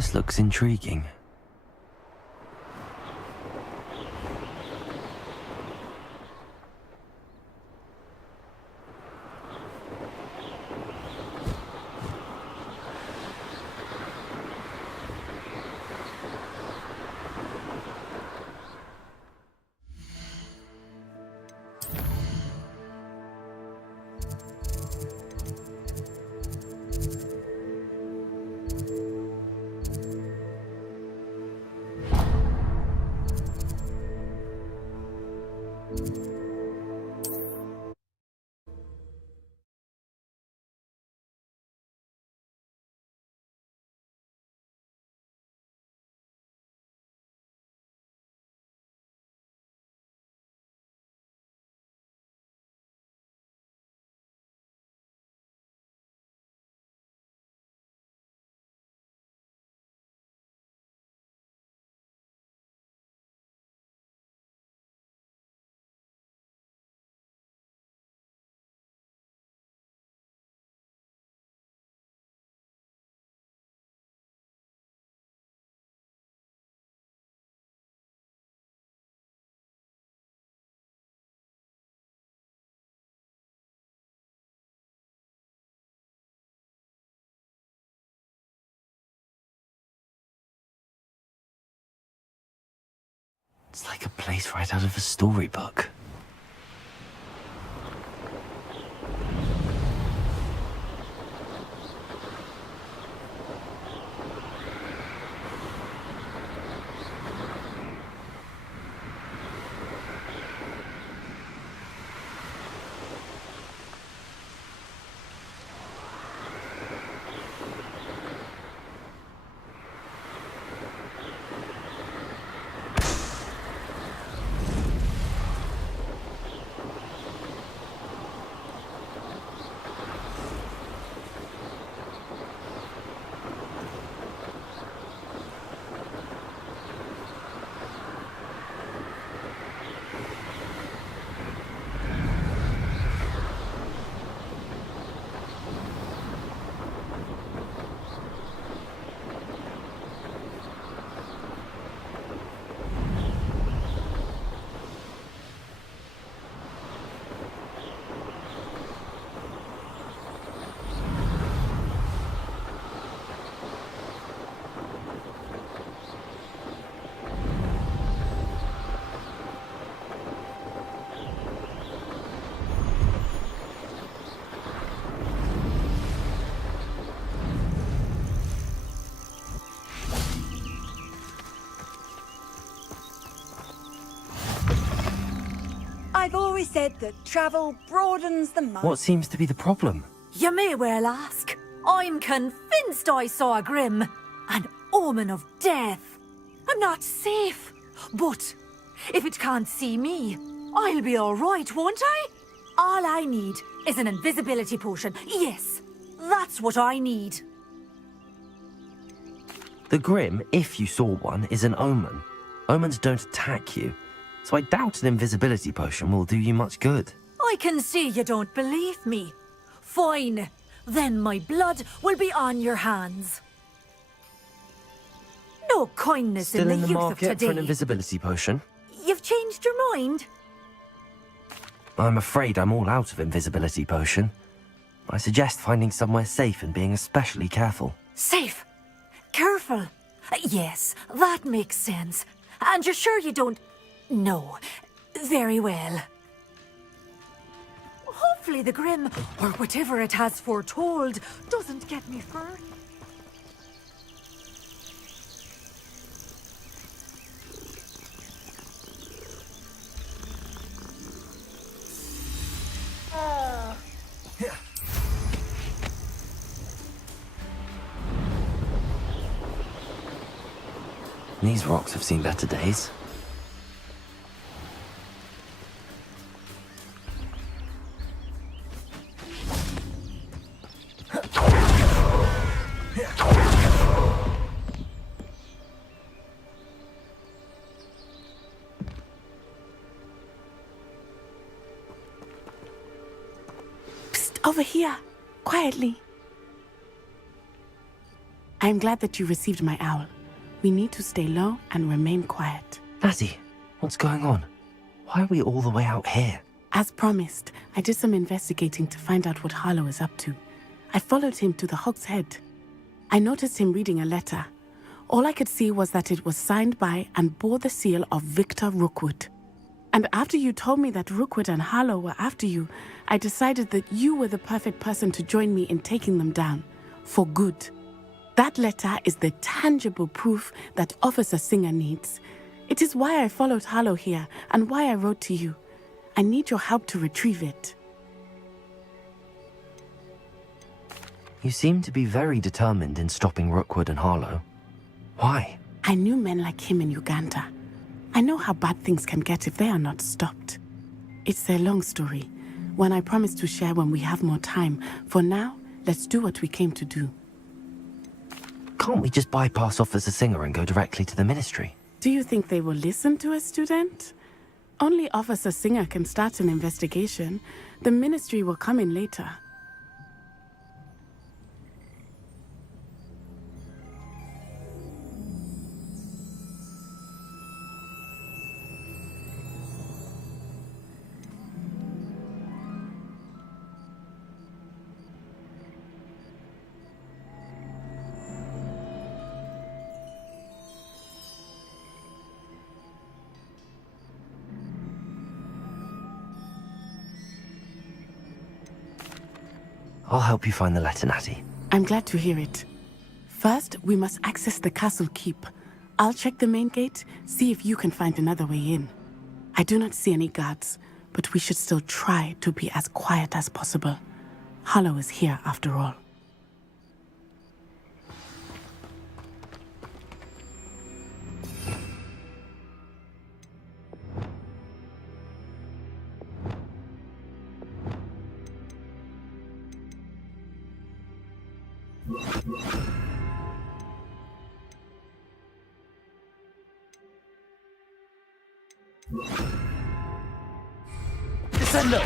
This looks intriguing. It's like a place right out of a storybook. I've always said that travel broadens the mind. What seems to be the problem? You may well ask. I'm convinced I saw a Grim, an omen of death. I'm not safe, but if it can't see me, I'll be all right, won't I? All I need is an invisibility potion. Yes, that's what I need. The Grim, if you saw one, is an omen. Omens don't attack you, so I doubt an invisibility potion will do you much good. I can see you don't believe me. Fine, then my blood will be on your hands. No kindness Still in the youth market of for an today. invisibility potion? You've changed your mind? I'm afraid I'm all out of invisibility potion. I suggest finding somewhere safe and being especially careful. Safe. Careful. Yes, that makes sense. And you're sure you don't... No. Very well. Hopefully the Grim, or whatever it has foretold, doesn't get me further. These rocks have seen better days. Psst, over here. Quietly. I'm glad that you received my owl. We need to stay low and remain quiet. Natty, what's going on? Why are we all the way out here? As promised, I did some investigating to find out what Harlow is up to. I followed him to the Hog's Head. I noticed him reading a letter. All I could see was that it was signed by and bore the seal of Victor Rookwood. And after you told me that Rookwood and Harlow were after you, I decided that you were the perfect person to join me in taking them down. For good. That letter is the tangible proof that Officer Singer needs. It is why I followed Harlow here and why I wrote to you. I need your help to retrieve it. You seem to be very determined in stopping Rookwood and Harlow. Why? I knew men like him in Uganda. I know how bad things can get if they are not stopped. It's a long story, one I promise to share when we have more time. For now, let's do what we came to do. Can't we just bypass Officer Singer and go directly to the Ministry? Do you think they will listen to a student? Only Officer Singer can start an investigation. The Ministry will come in later. I'll help you find the letter, Natty. I'm glad to hear it. First, we must access the castle keep. I'll check the main gate, see if you can find another way in. I do not see any guards, but we should still try to be as quiet as possible. Harlow is here after all. Descendo!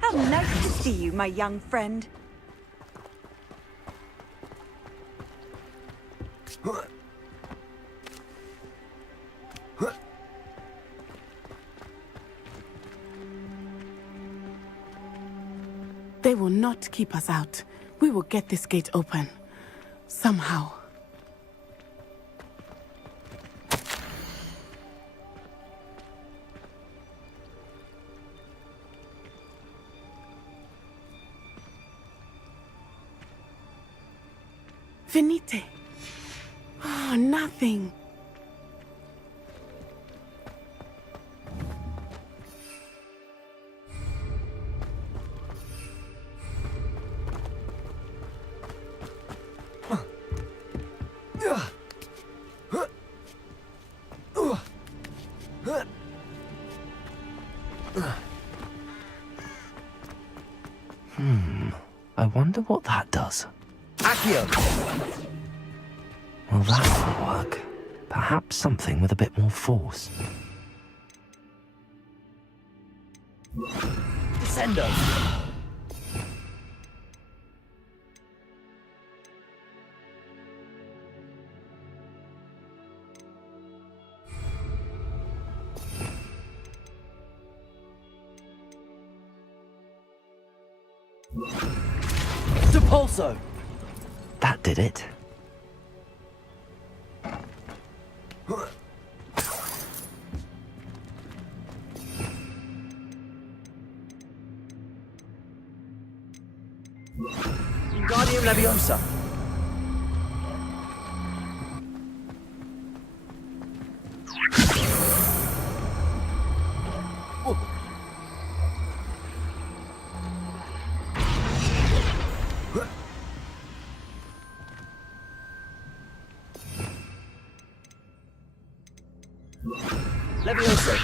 How nice to see you, my young friend. They will not keep us out. We will get this gate open. Somehow. Venite. Oh, nothing. I wonder what that does. Accio! Well, that will work. Perhaps something with a bit more force. Descendo! Depulso! That did it. Wingardium Leviosa! Leviosa!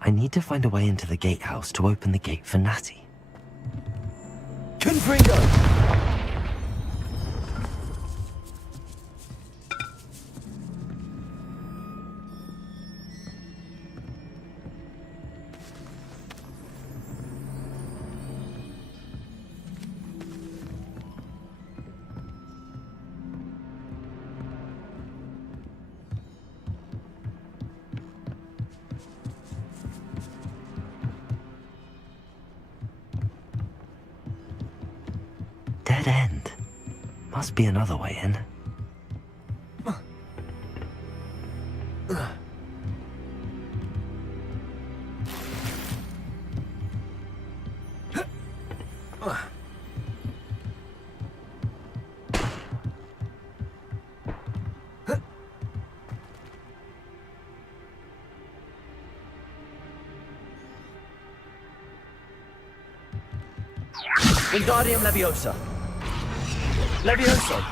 I need to find a way into the gatehouse to open the gate for Natty. Confringo! dead end. Must be another way in. Wingardium Leviosa. Levioso.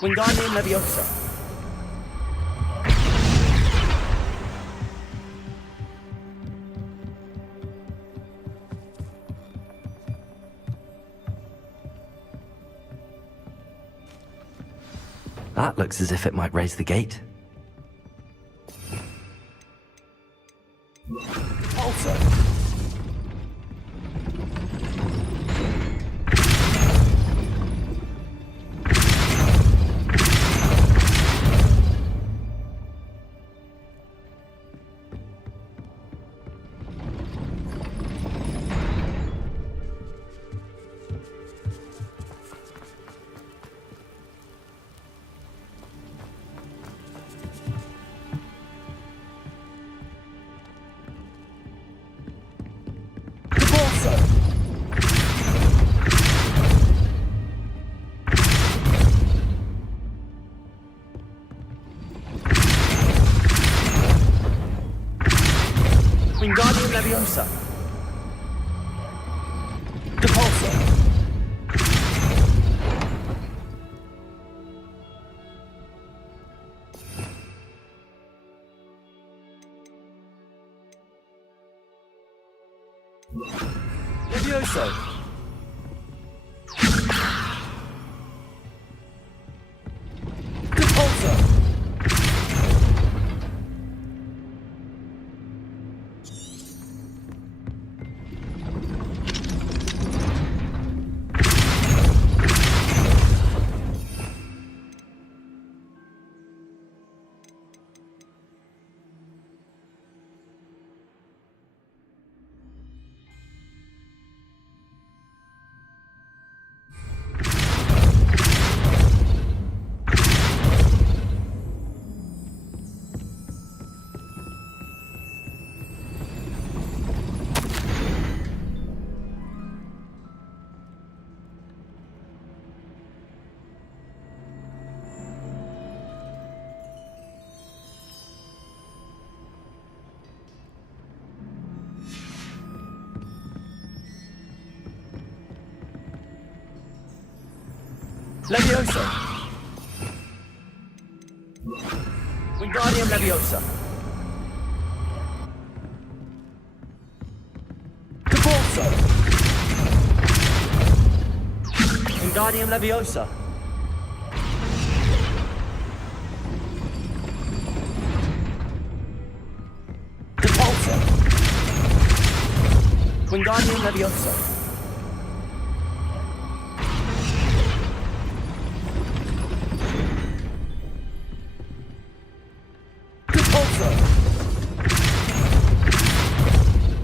Wingardium Leviosa. That looks as if it might raise the gate. Also. Wingardium Leviosa. Depulso. Levioso. Depulso. Levioso. Wingardium Leviosa. Depulso. Wingardium Leviosa. Depulso. Wingardium Leviosa.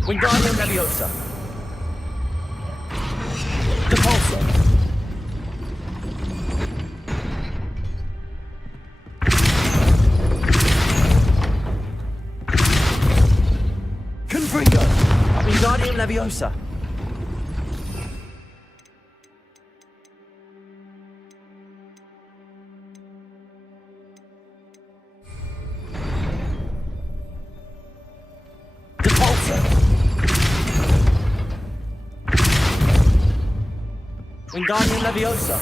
Wingardium Leviosa. Depulso. Confringo. Wingardium Leviosa. Wingardium Leviosa.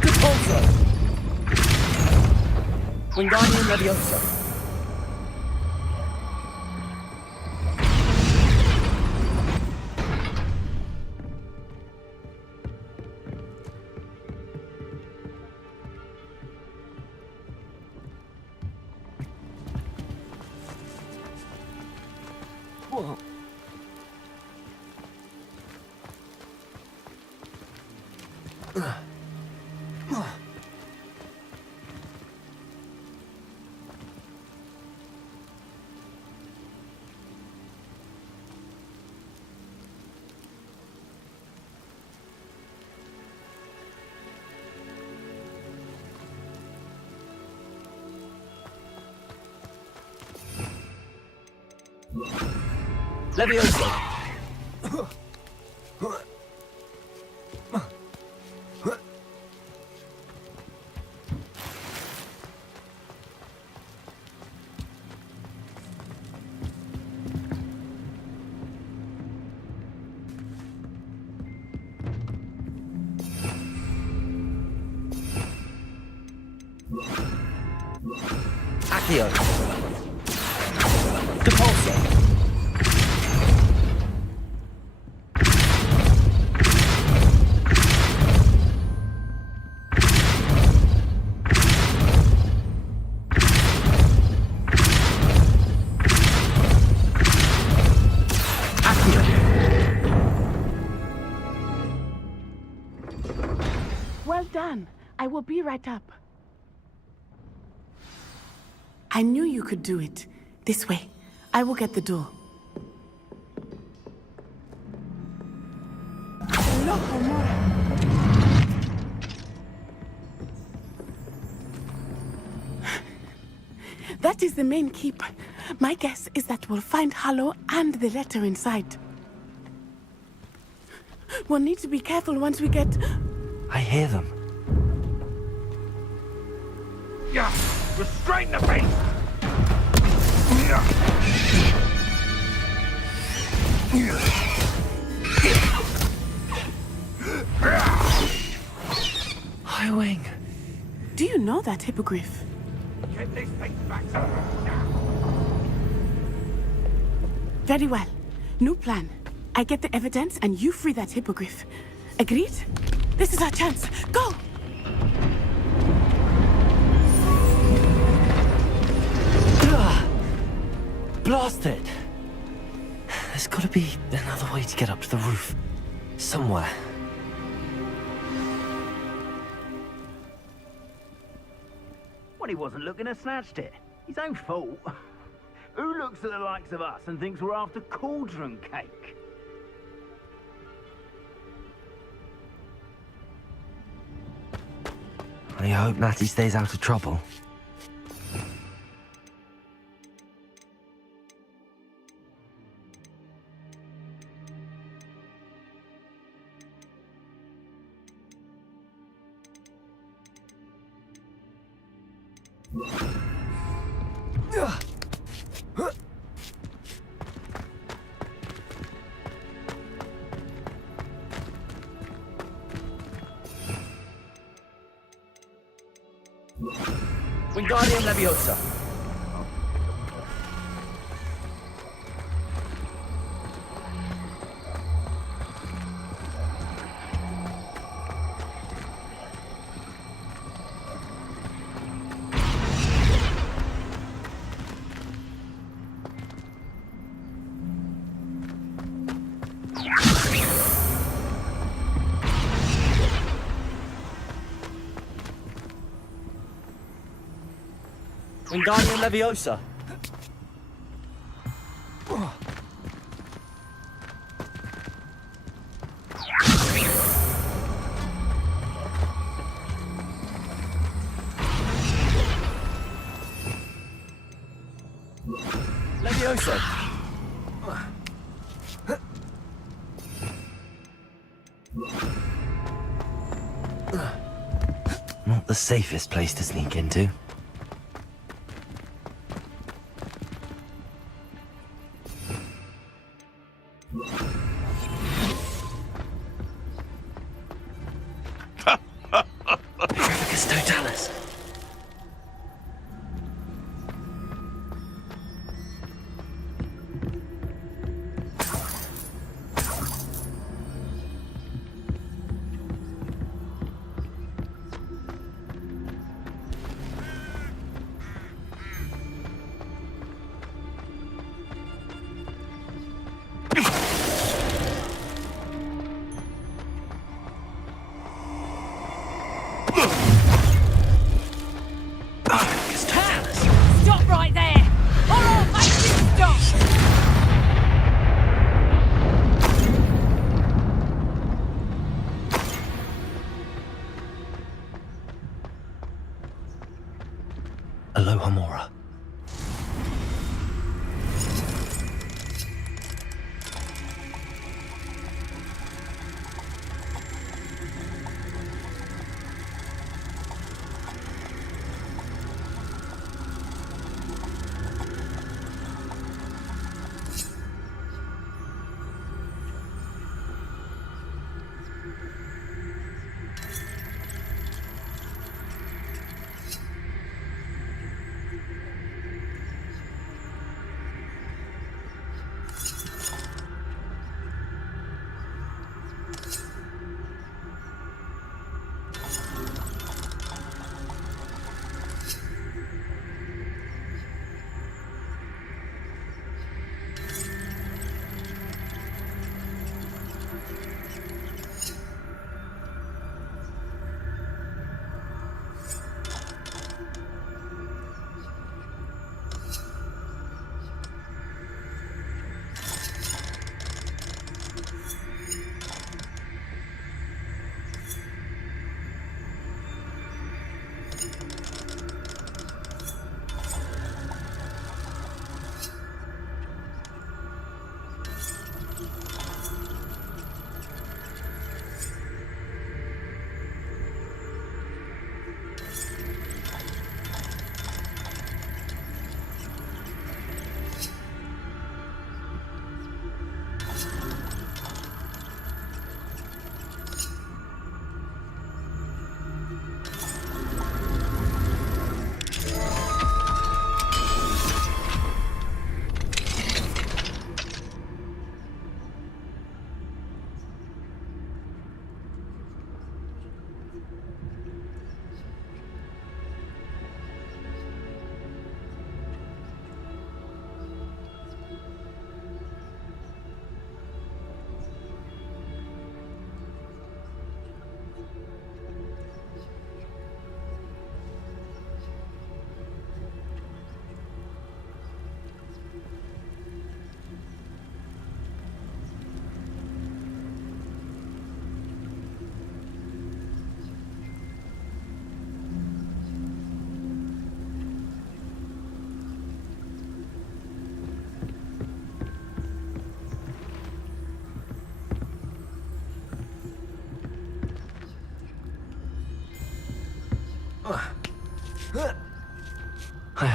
Depulso. Wingardium Leviosa. Whoa. Levioso! Accio! Depulso! Well done. I will be right up. I knew you could do it. This way. I will get the door. That is the main keep. My guess is that we'll find Harlow and the letter inside. We'll need to be careful once we get... I hear them. Yeah, restrain the beast! High Wing. Do you know that hippogriff? Get this thing back to now. Very well. New plan. I get the evidence and you free that hippogriff. Agreed? This is our chance. Go! Blast it! There's gotta be another way to get up to the roof. Somewhere. Well, he wasn't looking to snatched it. His own fault. Who looks at the likes of us and thinks we're after cauldron cake? I hope Natty stays out of trouble. Wingardium Leviosa! Wingardium Leviosa! Leviosa! Not the safest place to sneak into. Totalis.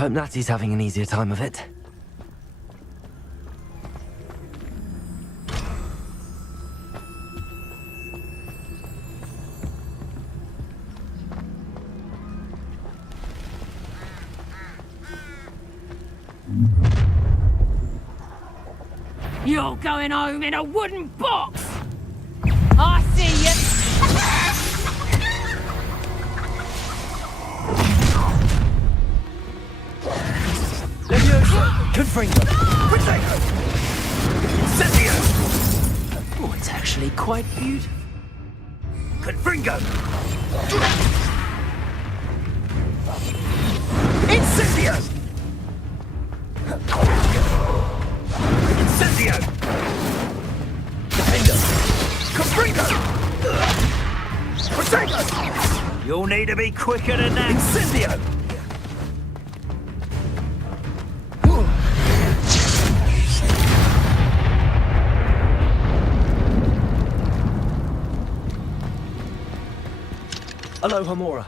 hope Natty's having an easier time of it. You're going home in a wooden box! I see you! Leviosa! Confringo! Protego! Incendio! Oh, it's actually quite beautiful. Confringo! Incendio! Incendio! Defender! Confringo! Protego! You'll need to be quicker than that. Incendio! Aloha Mora.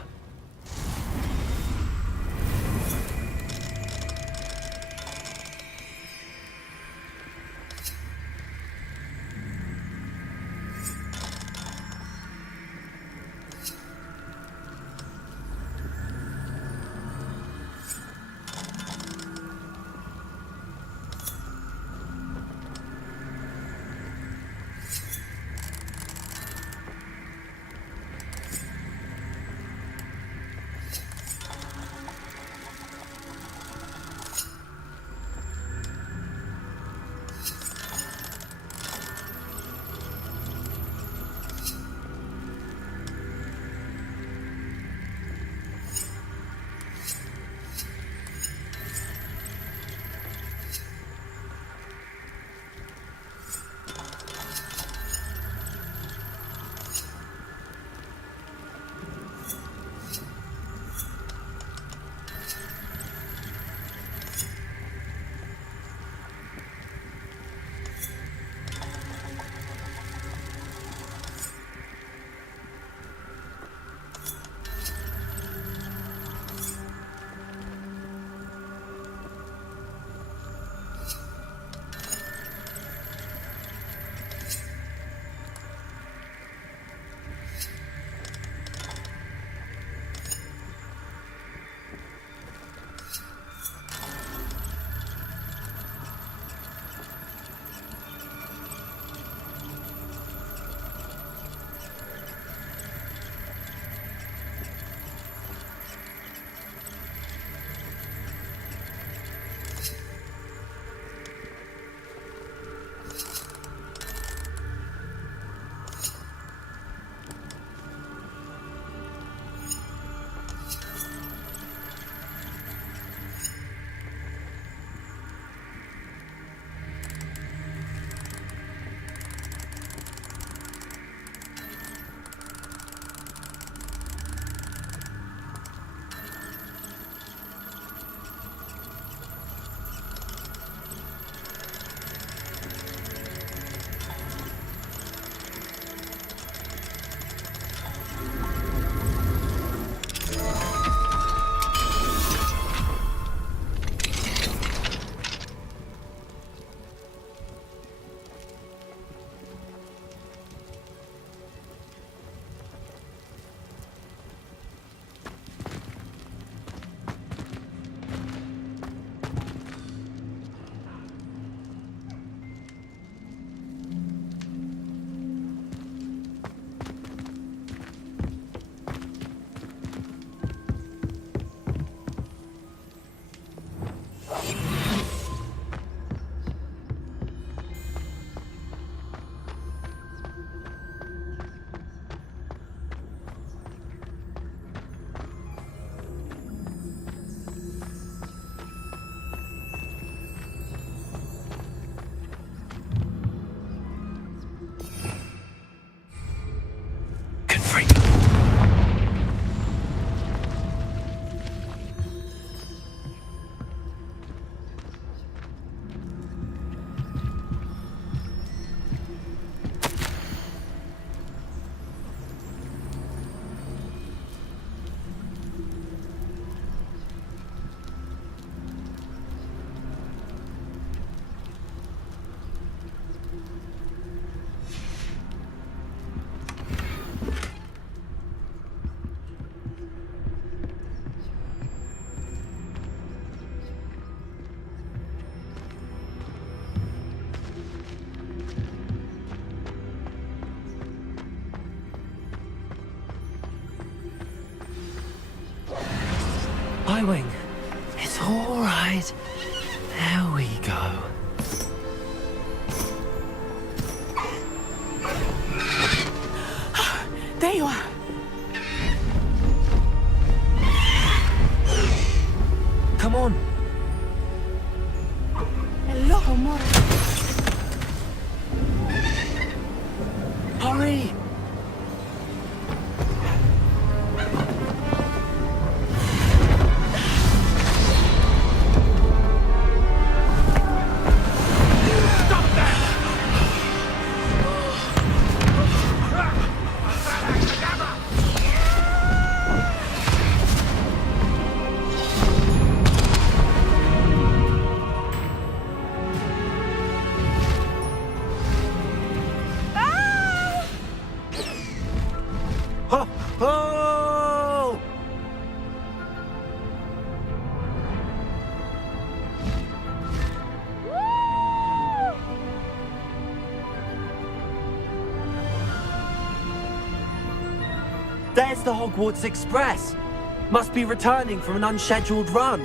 Highwing, it's all right. There we go. There you are. Come on. Hello, amor. Hurry! Oh! There's the Hogwarts Express. Must be returning from an unscheduled run.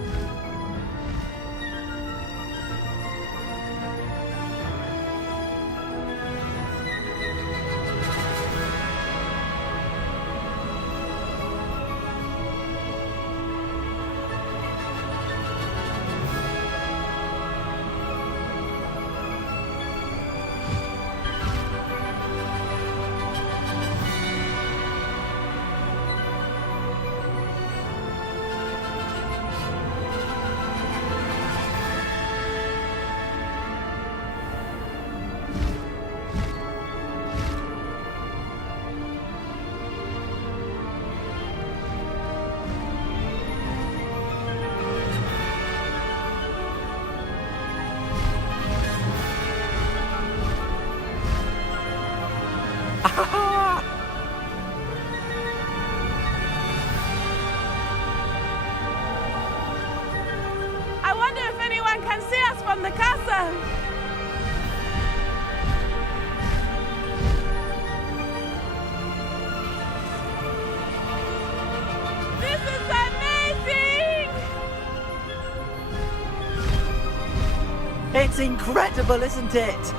I wonder if anyone can see us from the castle. This is amazing! It's incredible, isn't it?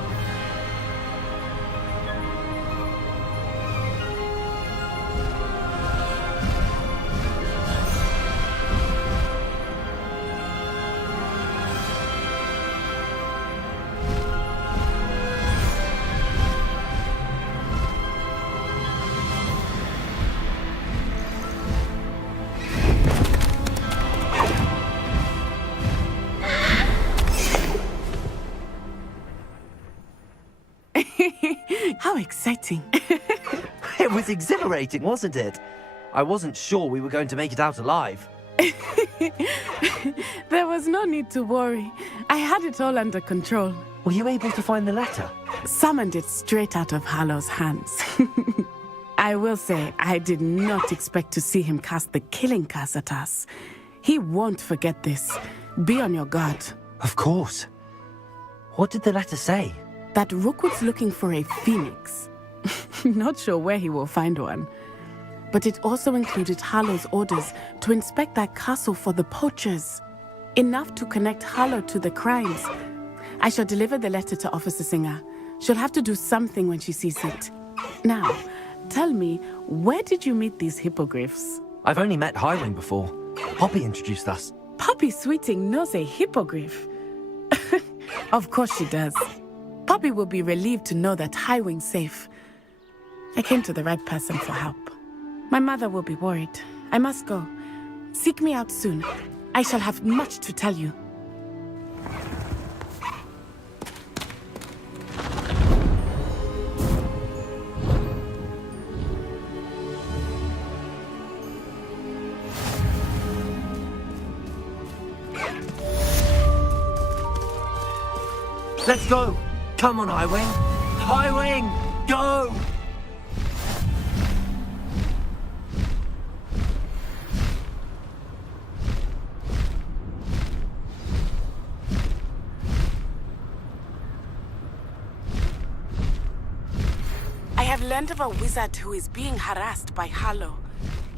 How exciting. It was exhilarating, wasn't it? I wasn't sure we were going to make it out alive. There was no need to worry. I had it all under control. Were you able to find the letter? Summoned it straight out of Harlow's hands. I will say, I did not expect to see him cast the killing curse at us. He won't forget this. Be on your guard. Of course. What did the letter say? That Rookwood's looking for a phoenix. Not sure where he will find one. But it also included Harlow's orders to inspect that castle for the poachers. Enough to connect Harlow to the crimes. I shall deliver the letter to Officer Singer. She'll have to do something when she sees it. Now, tell me, where did you meet these hippogriffs? I've only met Highwing before. Poppy introduced us. Poppy Sweeting knows a hippogriff. Of course she does. Poppy will be relieved to know that Highwing's safe. I came to the right person for help. My mother will be worried. I must go. Seek me out soon. I shall have much to tell you. Let's go! Come on, Highwing! Highwing! Go! I have learned of a wizard who is being harassed by Harlow.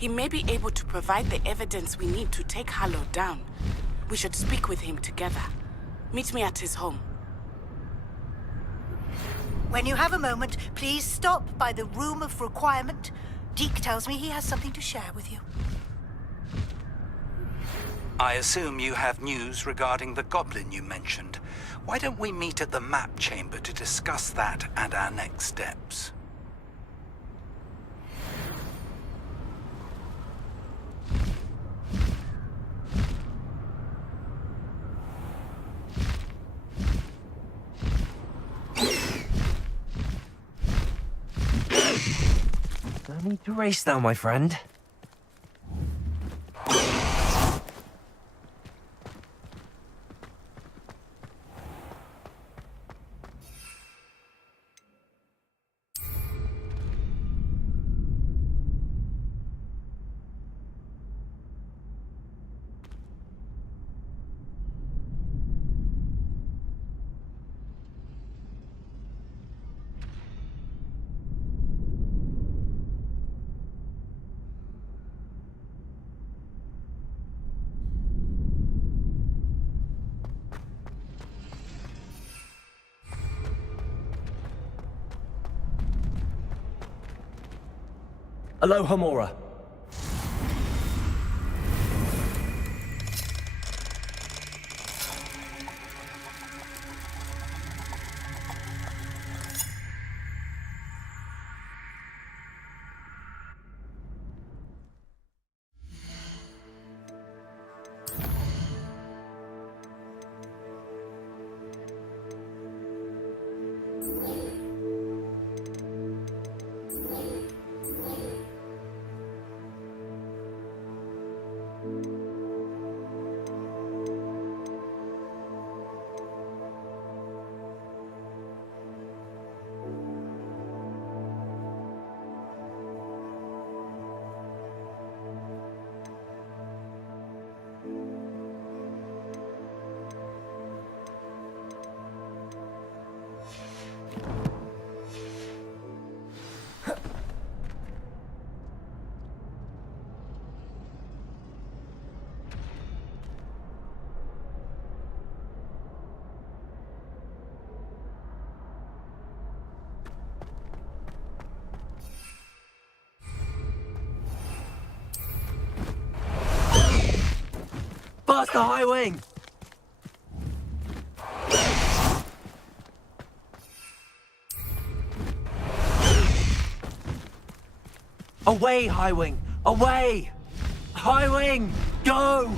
He may be able to provide the evidence we need to take Harlow down. We should speak with him together. Meet me at his home. When you have a moment, please stop by the Room of Requirement. Deke tells me he has something to share with you. I assume you have news regarding the goblin you mentioned. Why don't we meet at the map chamber to discuss that and our next steps? No need to race now, my friend. Aloha Mora. Faster, High Wing! Away, High Wing! Away! High Wing, go!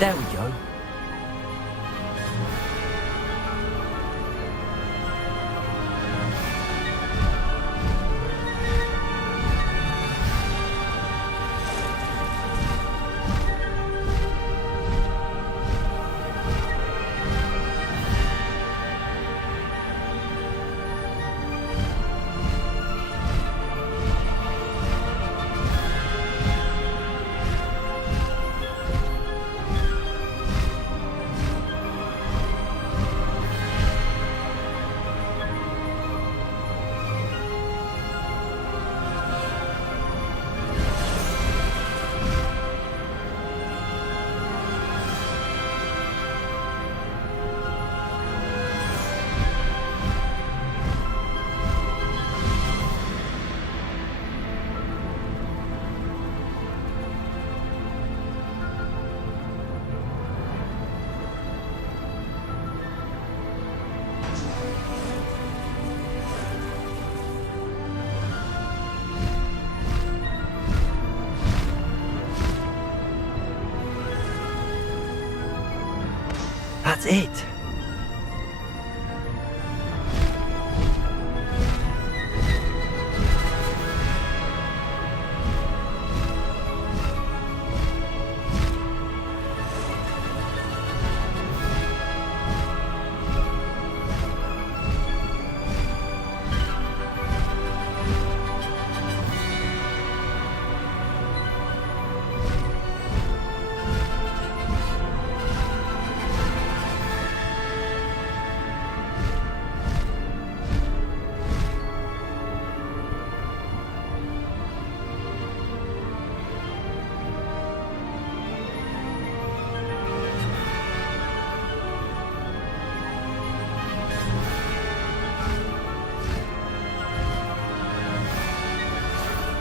There we go. That's it.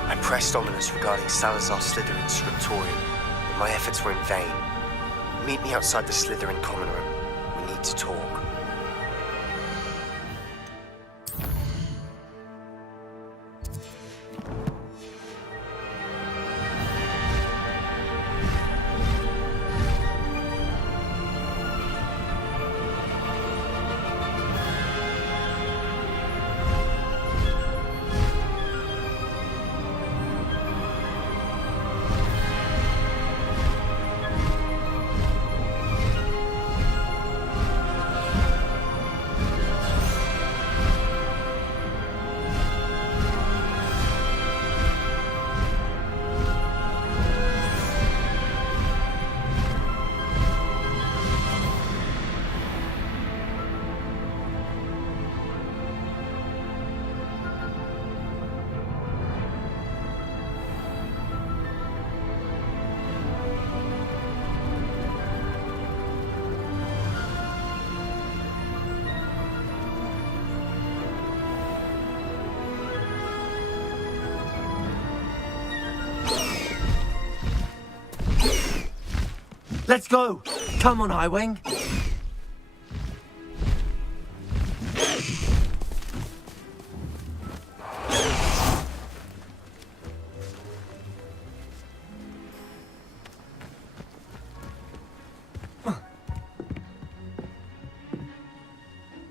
I pressed ominous regarding Salazar's Slytherin scriptorium, but my efforts were in vain. Meet me outside the Slytherin common room. We need to talk. Let's go! Come on, Highwing.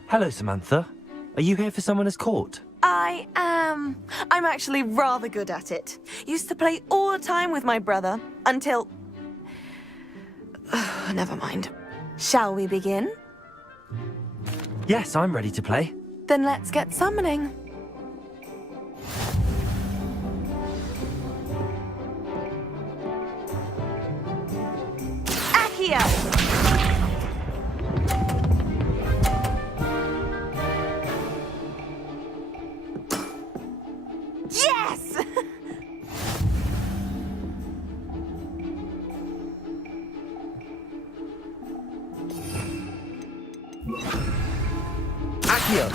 Hello, Samantha. Are you here for Summoner's Court? I am. I'm actually rather good at it. Used to play all the time with my brother until... Never mind. Shall we begin? Yes, I'm ready to play. Then let's get summoning. Accio! Yes! Accio!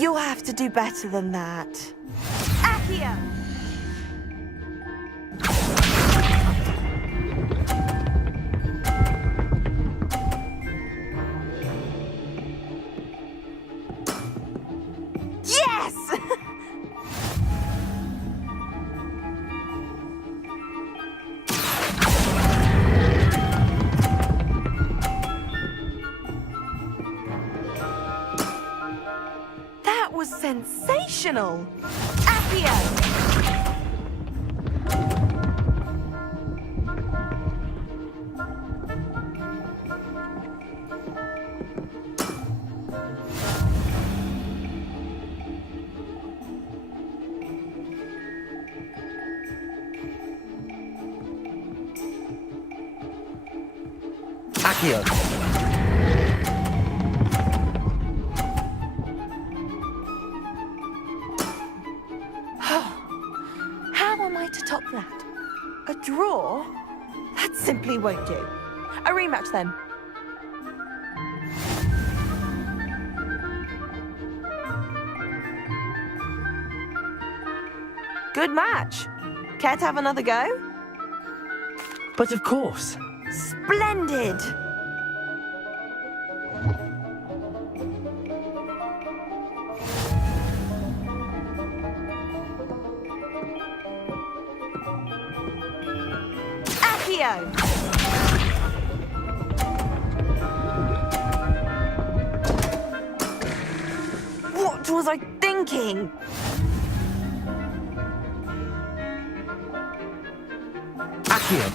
You'll have to do better than that. Accio! Yes! That was sensational! Accio! Accio! How am I to top that? A draw? That simply won't do. A rematch then. Good match. Care to have another go? But of course. Splendid! Accio! What was I thinking? Accio!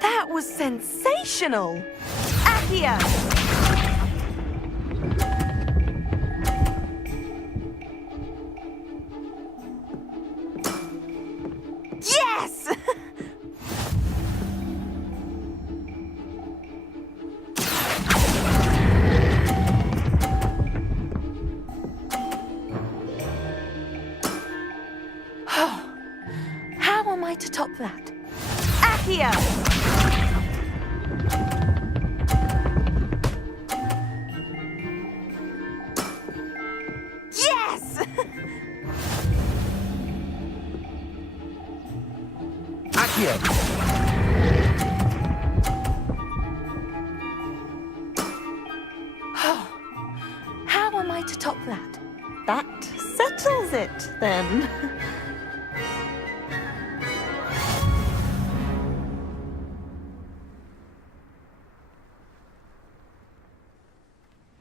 That was sensational! Accio! Yes! How am I to top that? Accio! Yes! Accio! How am I to top that? That settles it, then.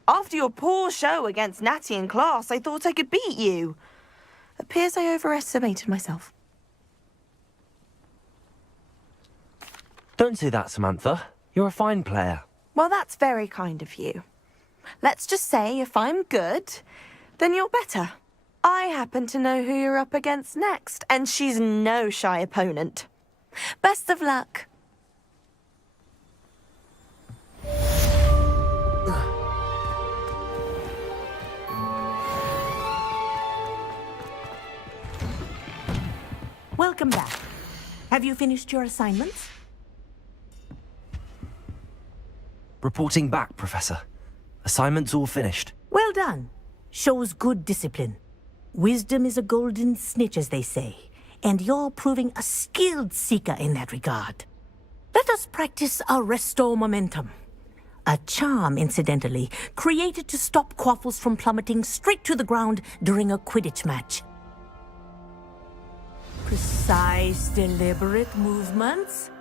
After your poor show against Natty in class, I thought I could beat you. Appears I overestimated myself. Don't say that, Samantha. You're a fine player. Well, that's very kind of you. Let's just say if I'm good, then you're better. I happen to know who you're up against next, and she's no shy opponent. Best of luck. Welcome back. Have you finished your assignments? Reporting back, Professor. Assignments all finished. Well done. Shows good discipline. Wisdom is a golden snitch, as they say, and you're proving a skilled seeker in that regard. Let us practice our restore momentum. A charm, incidentally, created to stop quaffles from plummeting straight to the ground during a Quidditch match. Precise, deliberate movements.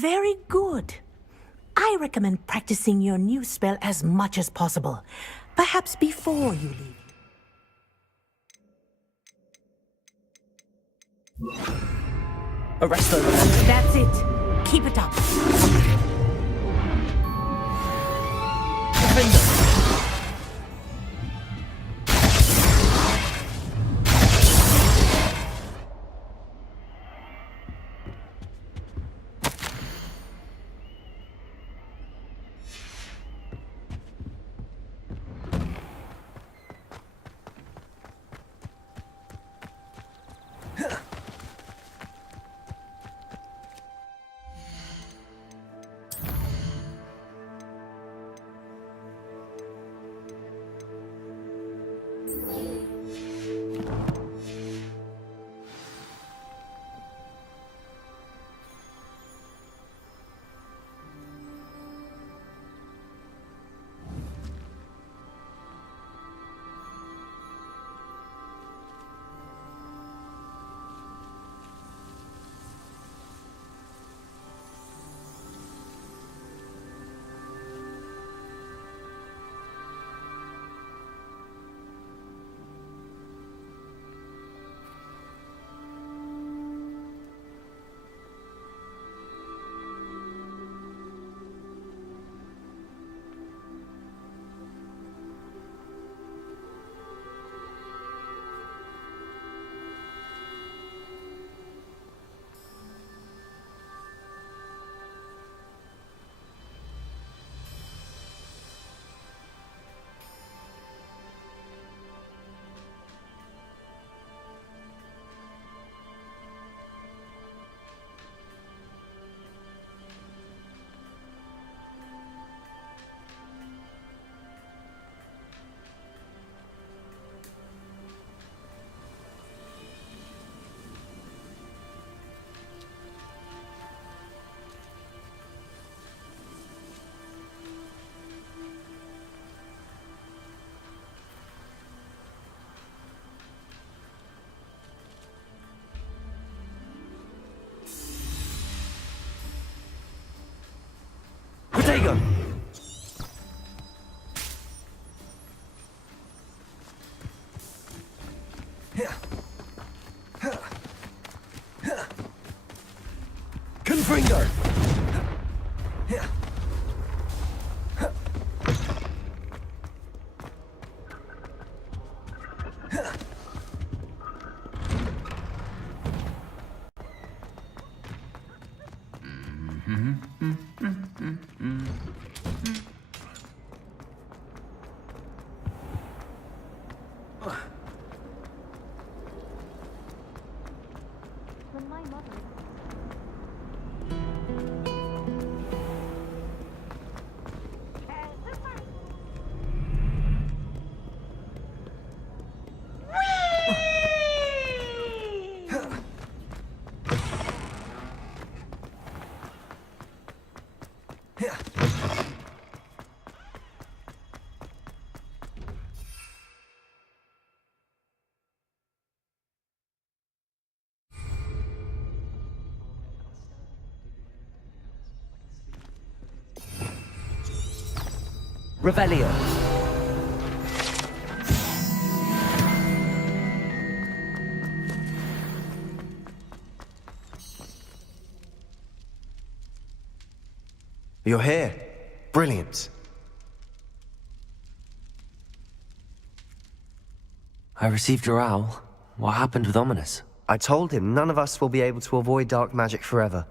Very good. I recommend practicing your new spell as much as possible. Perhaps before you leave. Arrest those. That's it. Keep it up. Protego! Confringo! Revelio. You're here. Brilliant. I received your owl. What happened with Ominous? I told him none of us will be able to avoid dark magic forever.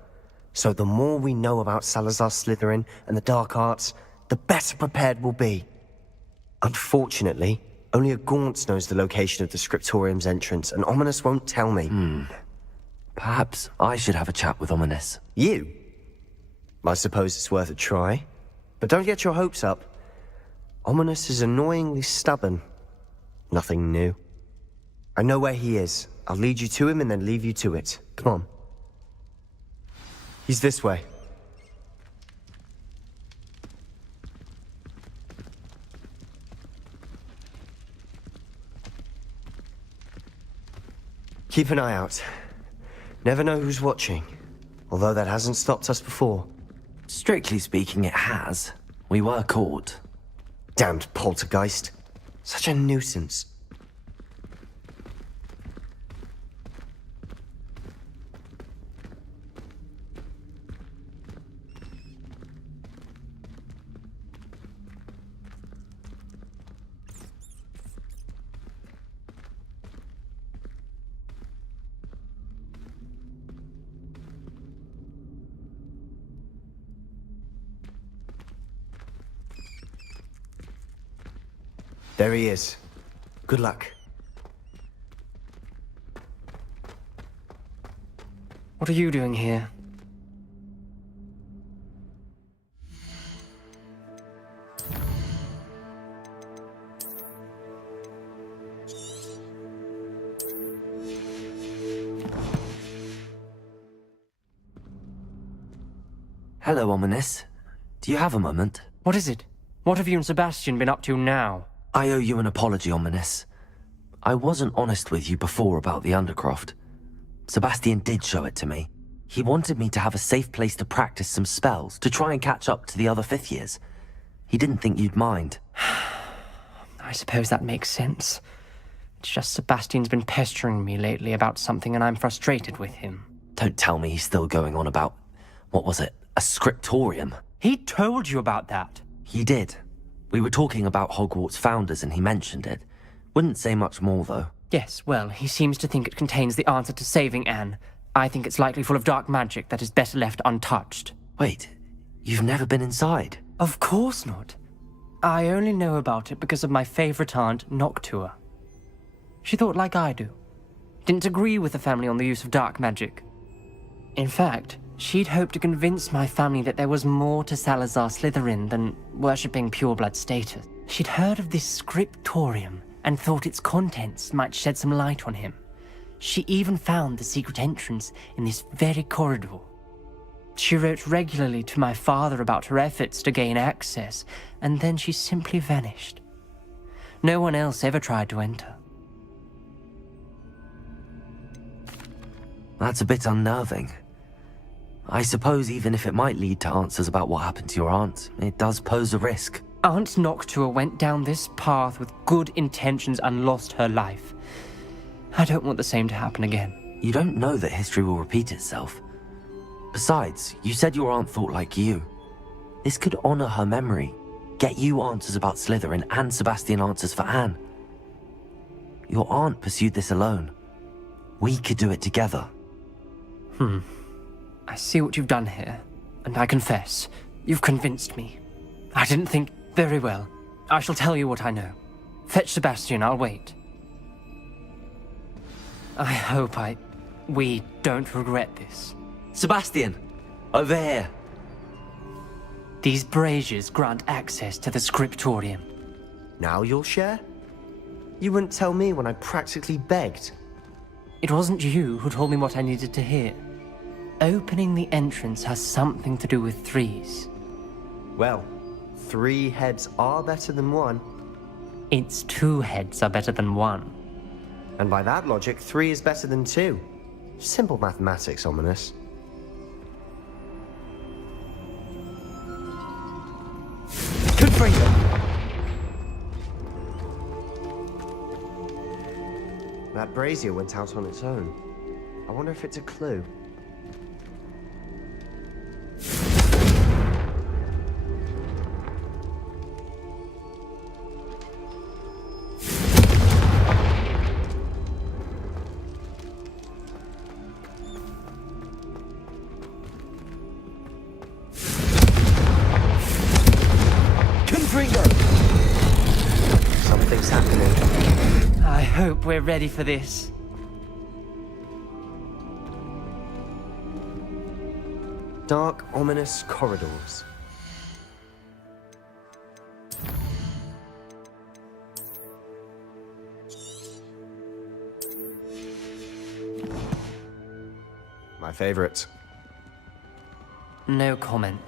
So the more we know about Salazar Slytherin and the dark arts, the better prepared we'll be. Unfortunately, only a Gaunt knows the location of the Scriptorium's entrance, and Ominous won't tell me. Perhaps I should have a chat with Ominous. You? I suppose it's worth a try. But don't get your hopes up. Ominous is annoyingly stubborn. Nothing new. I know where he is. I'll lead you to him and then leave you to it. Come on. He's this way. Keep an eye out. Never know who's watching. Although that hasn't stopped us before. Strictly speaking, it has. We were caught. Damned poltergeist. Such a nuisance. There he is. Good luck. What are you doing here? Hello, Ominous. Do you have a moment? What is it? What have you and Sebastian been up to now? I owe you an apology, Ominous. I wasn't honest with you before about the Undercroft. Sebastian did show it to me. He wanted me to have a safe place to practice some spells, to try and catch up to the other 5th years. He didn't think you'd mind. I suppose that makes sense. It's just Sebastian's been pestering me lately about something and I'm frustrated with him. Don't tell me he's still going on about, what was it, a scriptorium? He told you about that. He did. We were talking about Hogwarts founders and he mentioned it. Wouldn't say much more, though. Yes, well, he seems to think it contains the answer to saving Anne. I think it's likely full of dark magic that is better left untouched. Wait, you've never been inside? Of course not. I only know about it because of my favorite aunt, Noctua. She thought like I do. Didn't agree with the family on the use of dark magic. In fact, she'd hoped to convince my family that there was more to Salazar Slytherin than worshipping pureblood status. She'd heard of this scriptorium and thought its contents might shed some light on him. She even found the secret entrance in this very corridor. She wrote regularly to my father about her efforts to gain access, and then she simply vanished. No one else ever tried to enter. That's a bit unnerving. I suppose even if it might lead to answers about what happened to your aunt, it does pose a risk. Aunt Noctua went down this path with good intentions and lost her life. I don't want the same to happen again. You don't know that history will repeat itself. Besides, you said your aunt thought like you. This could honor her memory, get you answers about Slytherin and Sebastian answers for Anne. Your aunt pursued this alone. We could do it together. I see what you've done here, and I confess, you've convinced me. I didn't think very well. I shall tell you what I know. Fetch Sebastian, I'll wait. I hope we don't regret this. Sebastian! Over here! These braziers grant access to the scriptorium. Now you'll share? You wouldn't tell me when I practically begged. It wasn't you who told me what I needed to hear. Opening the entrance has something to do with threes. Well, 3 heads are better than 1. It's 2 heads are better than 1. And by that logic, 3 is better than 2. Simple mathematics, Ominous. Confringo! That brazier went out on its own. I wonder if it's a clue. Something's happening. I hope we're ready for this. Dark, ominous corridors. My favorite. No comment.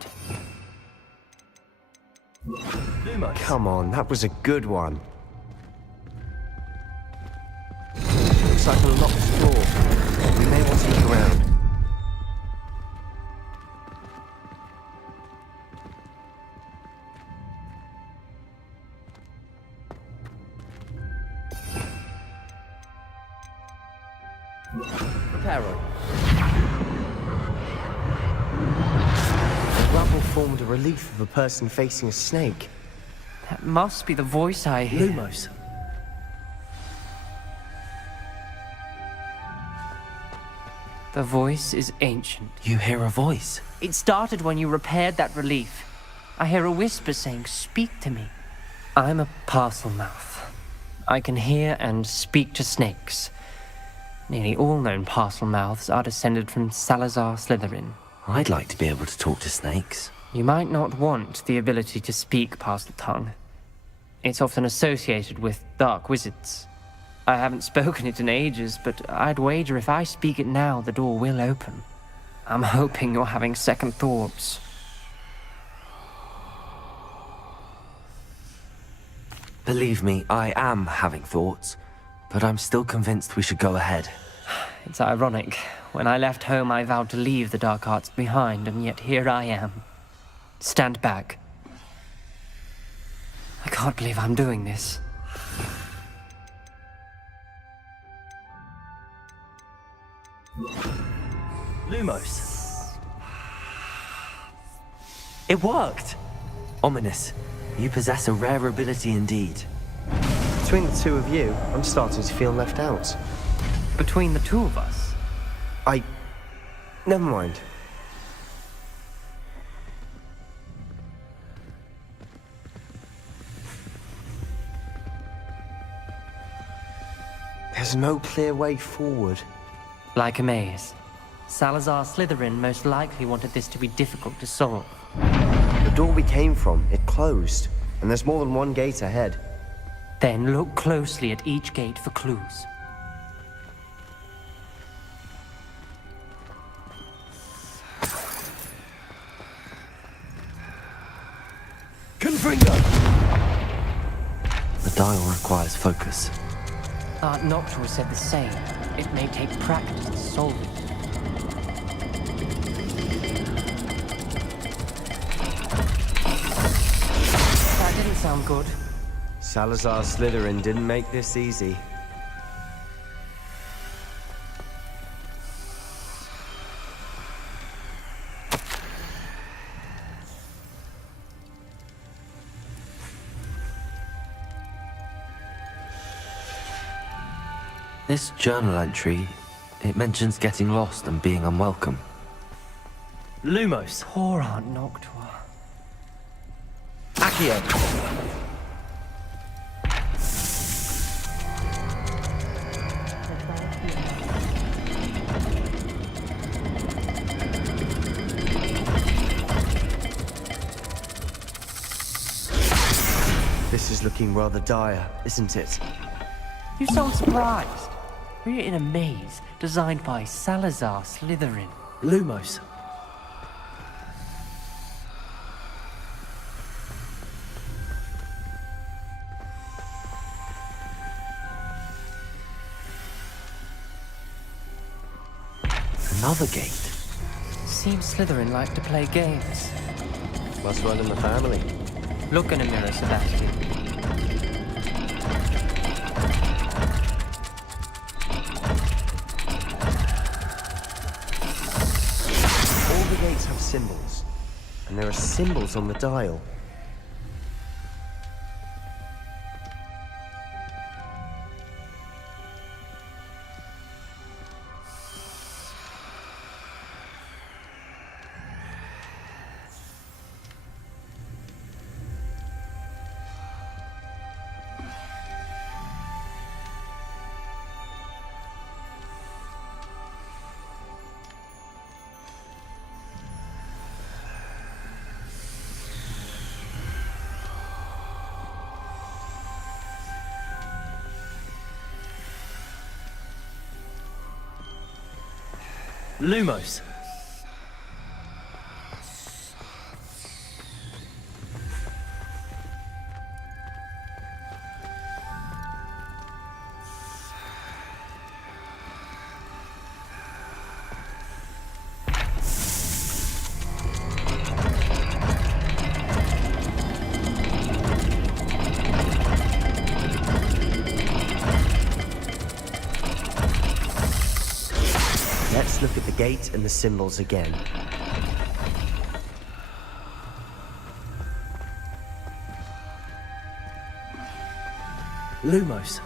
Come on, that was a good one. Looks like a locked door. We may want to look around. Carol. The rubble formed a relief of a person facing a snake. That must be the voice I hear. Lumos. The voice is ancient. You hear a voice. It started when you repaired that relief. I hear a whisper saying, "Speak to me." I'm a parcel mouth. I can hear and speak to snakes. Nearly all known parcel mouths are descended from Salazar Slytherin. I'd like to be able to talk to snakes. You might not want the ability to speak parcel tongue. It's often associated with dark wizards. I haven't spoken it in ages, but I'd wager if I speak it now, the door will open. I'm hoping you're having second thoughts. Believe me, I am having thoughts, but I'm still convinced we should go ahead. It's ironic. When I left home, I vowed to leave the dark arts behind, and yet here I am. Stand back. I can't believe I'm doing this. Lumos. It worked! Ominous. You possess a rare ability indeed. Between the two of you, I'm starting to feel left out. Between the two of us? Never mind. There's no clear way forward. Like a maze. Salazar Slytherin most likely wanted this to be difficult to solve. The door we came from, it closed, and there's more than one gate ahead. Then look closely at each gate for clues. Confringo! The dial requires focus. Aunt Noctua said the same. It may take practice to solve it. That didn't sound good. Salazar Slytherin didn't make this easy. This journal entry, it mentions getting lost and being unwelcome. Lumos. Poor Aunt Noctua. Accio. This is looking rather dire, isn't it? You sound surprised. We're in a maze designed by Salazar Slytherin. Lumos. Another gate. Seems Slytherin like to play games. Must run in the family. Look in a mirror, Sebastian. All the gates have symbols, and there are symbols on the dial. Lumos. Let's look at the gate and the symbols again. Lumos.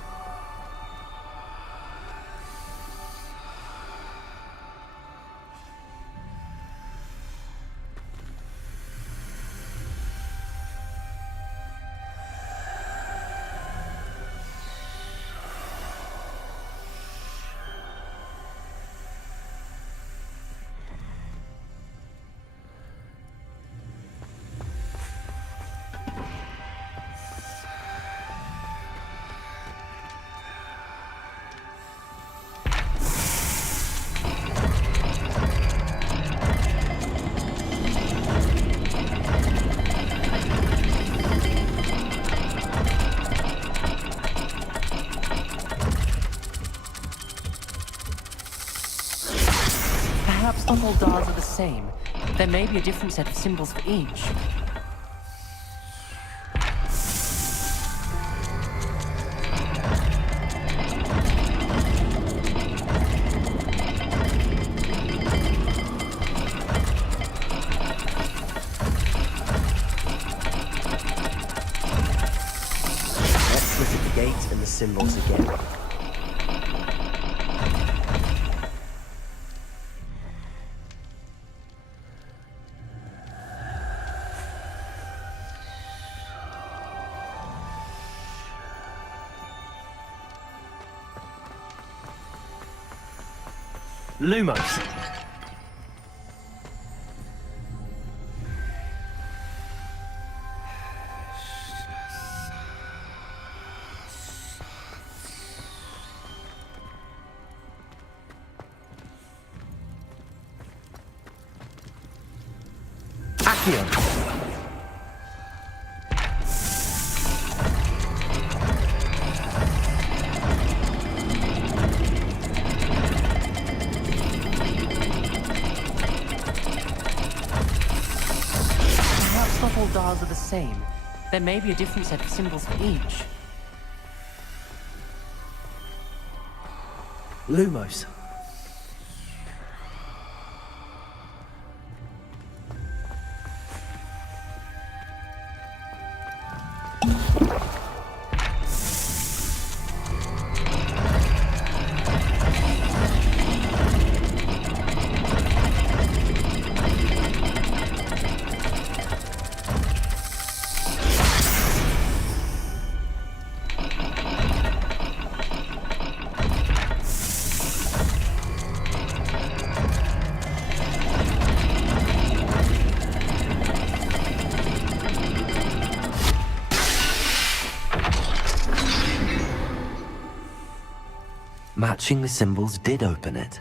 Perhaps not all dials are the same. There may be a different set of symbols for each. Let's look at the gate and the symbols again. Lumos. Accio. Perhaps not all dials are the same. There may be a different set of symbols for each. Lumos. Matching the symbols did open it.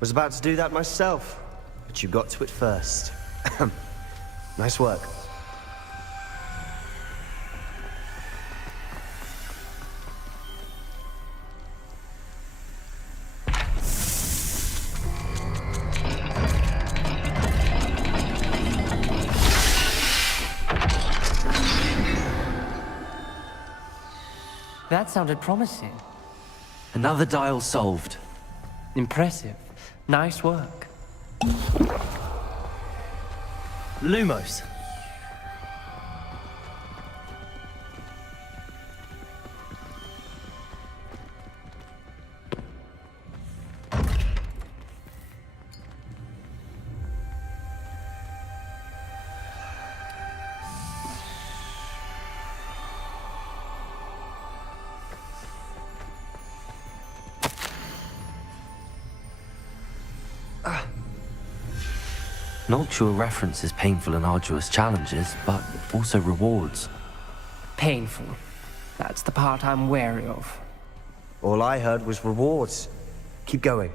Was about to do that myself, but you got to it first. Nice work. That sounded promising. Another dial solved. Impressive. Nice work. Lumos. Noctua references painful and arduous challenges, but also rewards. Painful. That's the part I'm wary of. All I heard was rewards. Keep going.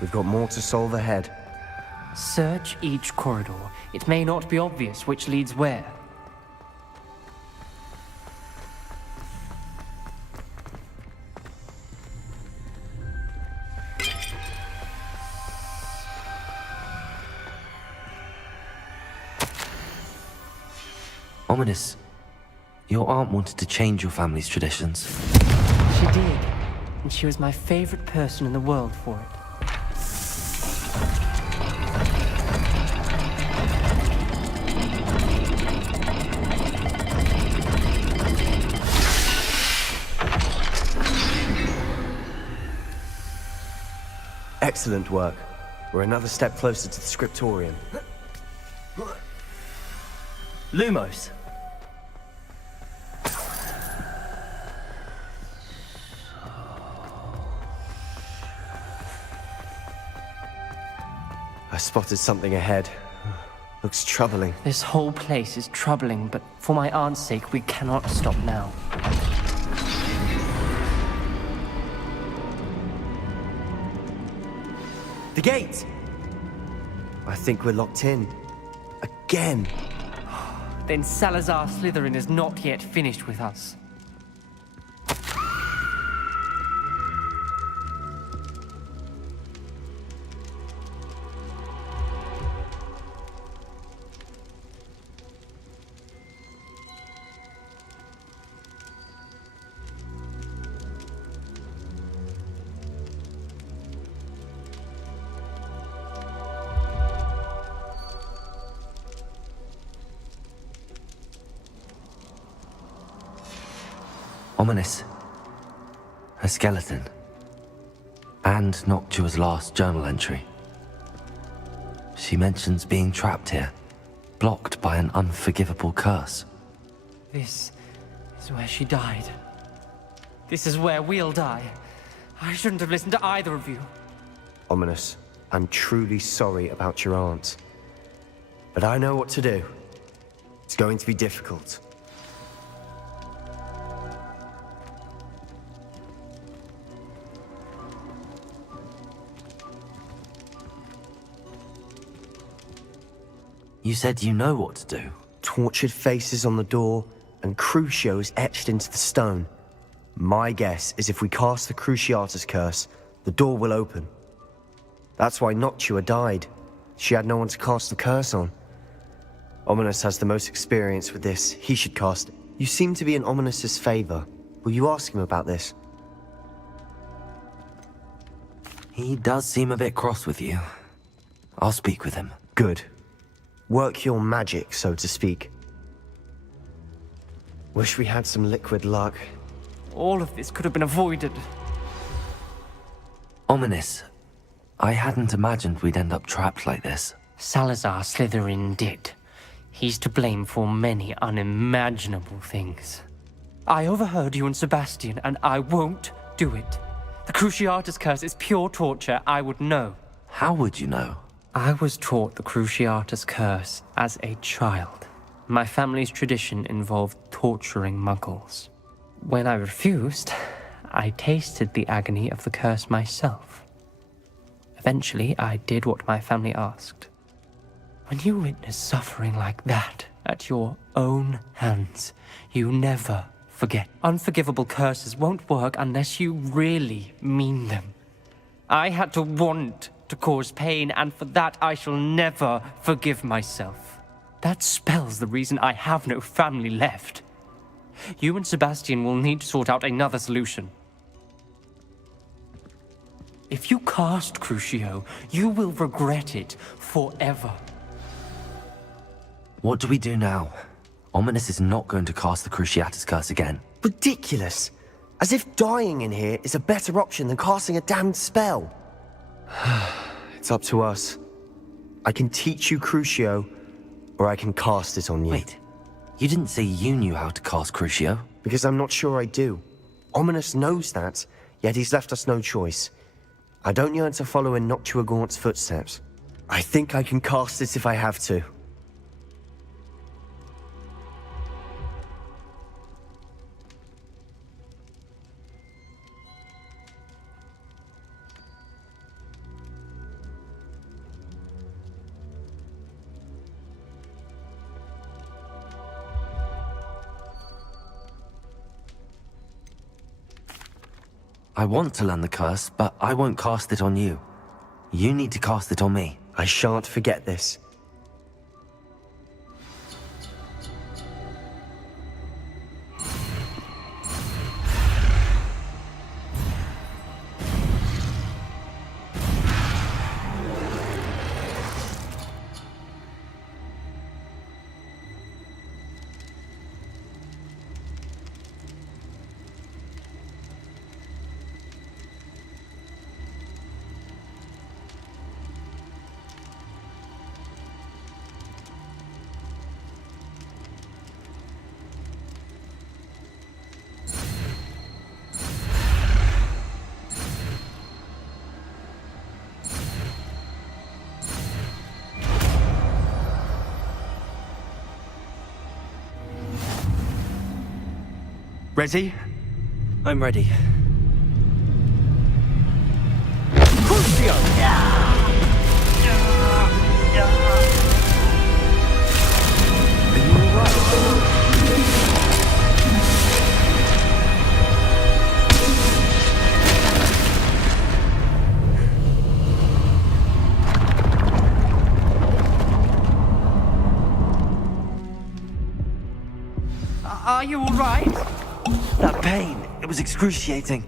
We've got more to solve ahead. Search each corridor. It may not be obvious which leads where. Ominous. Your aunt wanted to change your family's traditions. She did. and she was my favorite person in the world for it. Excellent work. We're another step closer to the scriptorium. Lumos. I spotted something ahead. Looks troubling. This whole place is troubling, but for my aunt's sake, we cannot stop now. The gate! I think we're locked in. Again. Then Salazar Slytherin is not yet finished with us. Ominous. A skeleton. And Noctua's last journal entry. She mentions being trapped here, blocked by an unforgivable curse. This is where she died. This is where we'll die. I shouldn't have listened to either of you. Ominous, I'm truly sorry about your aunt. But I know what to do. It's going to be difficult. You said you know what to do. Tortured faces on the door, and Crucios etched into the stone. My guess is if we cast the Cruciatus curse, the door will open. That's why Noctua died. She had no one to cast the curse on. Ominous has the most experience with this. He should cast it. You seem to be in Ominous's favor. Will you ask him about this? He does seem a bit cross with you. I'll speak with him. Good. Work your magic, so to speak. Wish we had some liquid luck. All of this could have been avoided. Ominous. I hadn't imagined we'd end up trapped like this. Salazar Slytherin did. He's to blame for many unimaginable things. I overheard you and Sebastian, and I won't do it. The Cruciatus curse is pure torture, I would know. How would you know? I was taught the Cruciatus curse as a child. My family's tradition involved torturing muggles. When I refused, I tasted the agony of the curse myself. Eventually, I did what my family asked. When you witness suffering like that at your own hands, you never forget. Unforgivable curses won't work unless you really mean them. I had to want to cause pain, and for that I shall never forgive myself. That spells the reason I have no family left. You and Sebastian will need to sort out another solution. If you cast Crucio, you will regret it forever. What do we do now? Ominous is not going to cast the Cruciatus curse again. Ridiculous! As if dying in here is a better option than casting a damned spell. It's up to us. I can teach you Crucio, or I can cast it on you. Wait, you didn't say you knew how to cast Crucio? Because I'm not sure I do. Ominous knows that, yet he's left us no choice. I don't yearn to follow in Noctua Gaunt's footsteps. I think I can cast it if I have to. I want to learn the curse, but I won't cast it on you. You need to cast it on me. I shan't forget this. Ready? I'm ready. Are you all right? That pain, it was excruciating.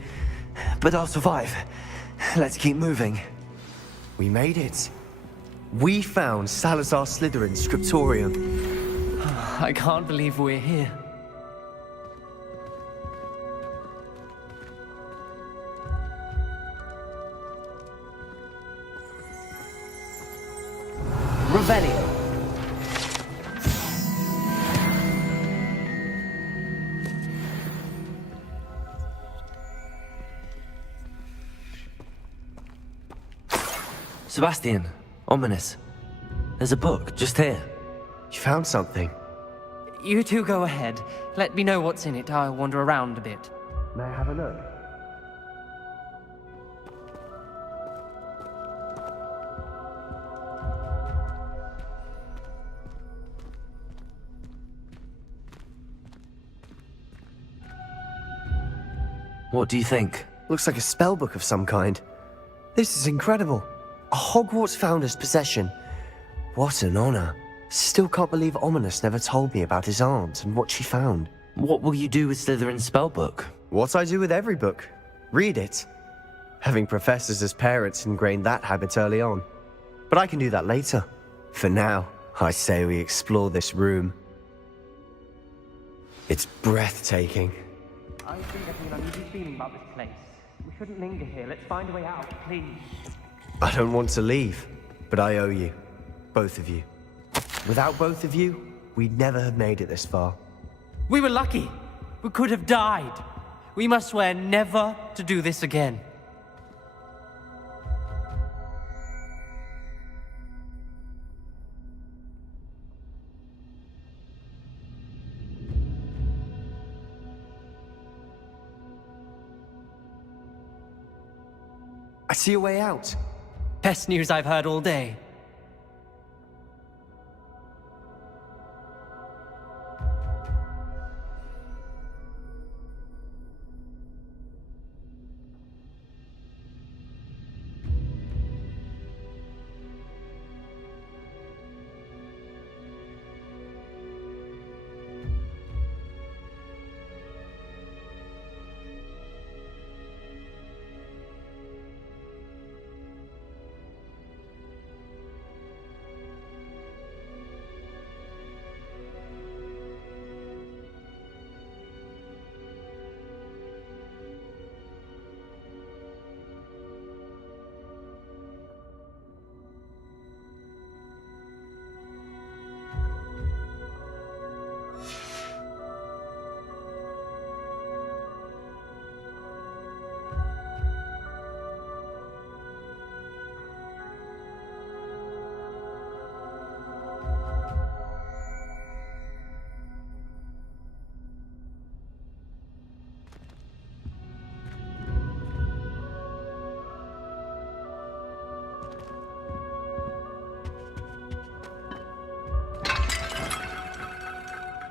But I'll survive. Let's keep moving. We made it. We found Salazar Slytherin's scriptorium. I can't believe we're here. Revelio. Sebastian, ominous. There's a book just here. You found something. You two go ahead. Let me know what's in it. I'll wander around a bit. May I have a look? What do you think? Looks like a spellbook of some kind. This is incredible. A Hogwarts founder's possession. What an honor. Still can't believe Ominous never told me about his aunt and what she found. What will you do with Slytherin's spellbook? What I do with every book. Read it. Having professors as parents ingrained that habit early on. But I can do that later. For now, I say we explore this room. It's breathtaking. I think I have an uneasy feeling about this place. We shouldn't linger here. Let's find a way out, please. I don't want to leave, but I owe you. Both of you. Without both of you, we'd never have made it this far. We were lucky. We could have died. We must swear never to do this again. I see a way out. Best news I've heard all day.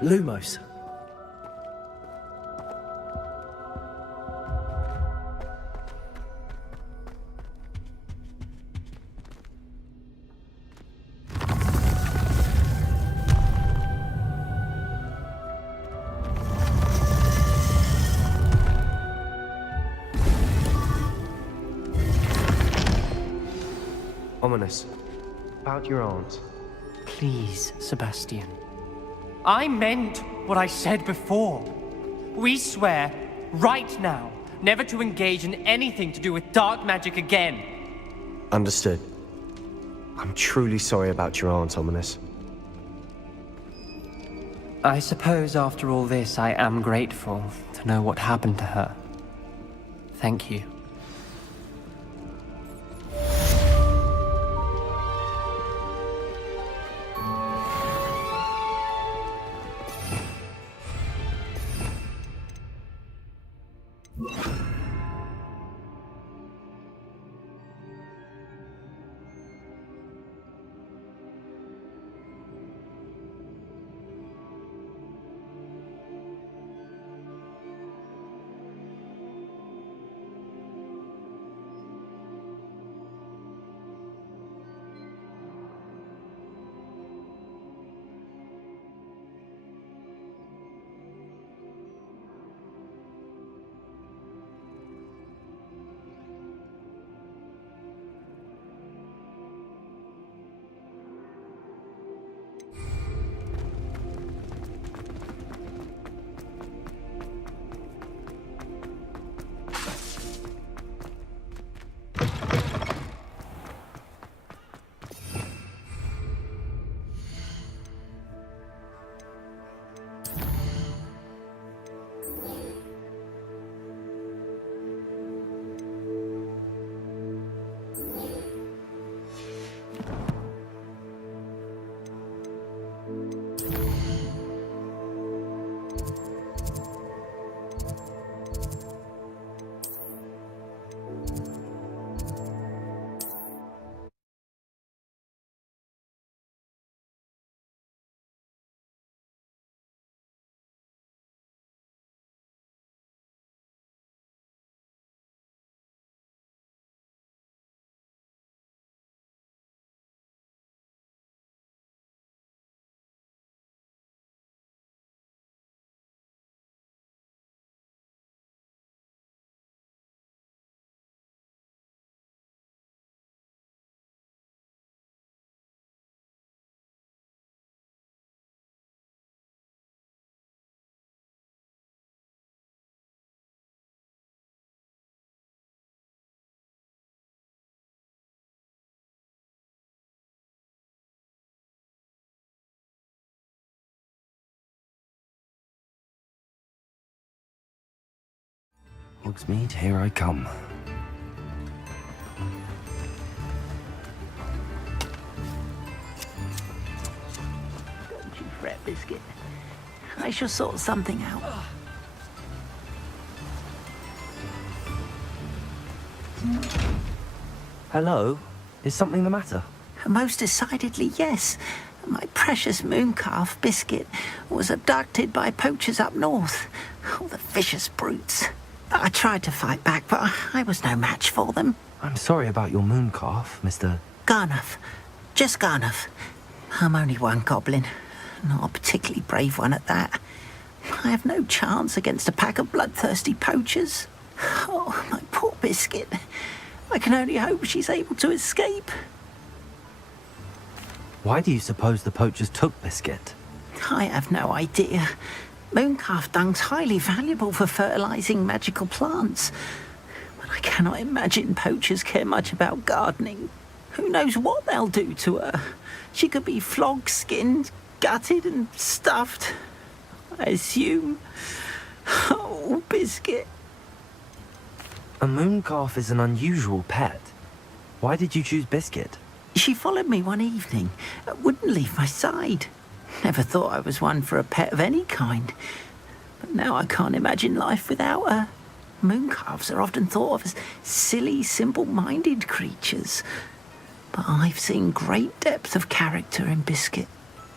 Lumos. Ominous. About your aunt. Please, Sebastian. I meant what I said before. We swear, right now, never to engage in anything to do with dark magic again. Understood. I'm truly sorry about your aunt, Ominous. I suppose after all this, I am grateful to know what happened to her. Thank you. Hogsmeade, here I come. Don't you fret, Biscuit. I shall sort something out. Hello? Is something the matter? Most decidedly, yes. My precious mooncalf, Biscuit, was abducted by poachers up north. Oh, the vicious brutes. I tried to fight back, but I was no match for them. I'm sorry about your mooncalf, Mr. Garnuff. Just Garnuff. I'm only one goblin. Not a particularly brave one at that. I have no chance against a pack of bloodthirsty poachers. Oh, my poor Biscuit. I can only hope she's able to escape. Why do you suppose the poachers took Biscuit? I have no idea. Mooncalf dung's highly valuable for fertilizing magical plants. But I cannot imagine poachers care much about gardening. Who knows what they'll do to her? She could be flogged, skinned, gutted and stuffed. I assume. Oh, Biscuit. A mooncalf is an unusual pet. Why did you choose Biscuit? She followed me one evening, wouldn't leave my side. Never thought I was one for a pet of any kind. But now I can't imagine life without her. Mooncalves are often thought of as silly, simple-minded creatures. But I've seen great depth of character in Biscuit.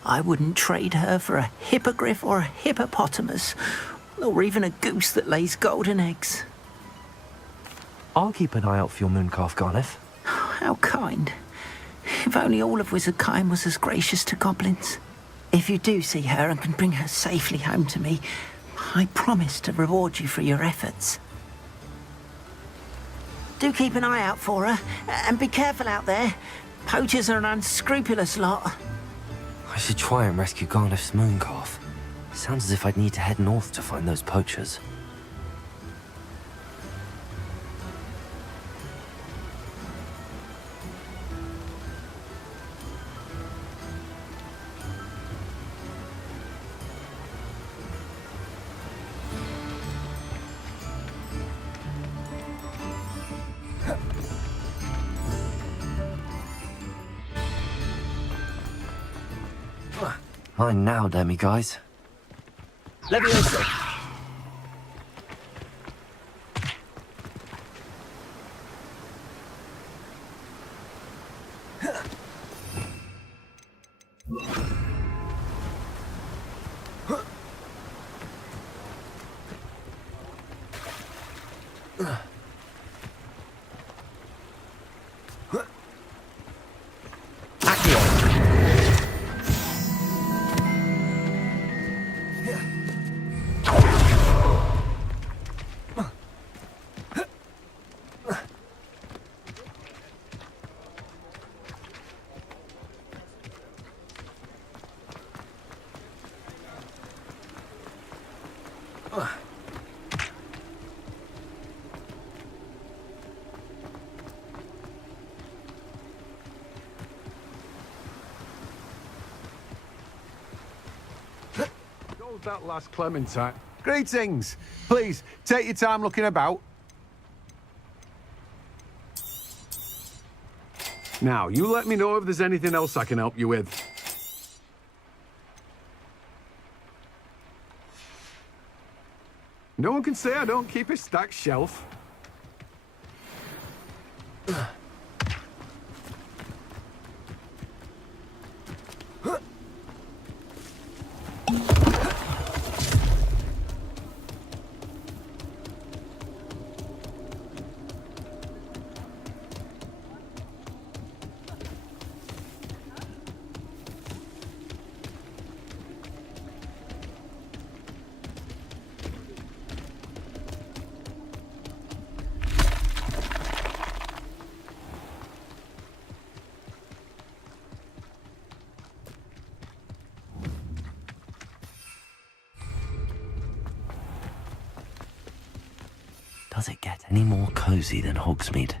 I wouldn't trade her for a hippogriff or a hippopotamus, or even a goose that lays golden eggs. I'll keep an eye out for your mooncalf, Garniff. How kind. If only all of Wizardkind was as gracious to goblins. If you do see her and can bring her safely home to me, I promise to reward you for your efforts. Do keep an eye out for her, and be careful out there. Poachers are an unscrupulous lot. I should try and rescue Garniff's mooncalf. Sounds as if I'd need to head north to find those poachers. Mine now, demi-guys. Leviosa. That last Clementine. Greetings. Please, take your time looking about. Now, you let me know if there's anything else I can help you with. No one can say I don't keep a stacked shelf. Does it get any more cozy than Hogsmeade?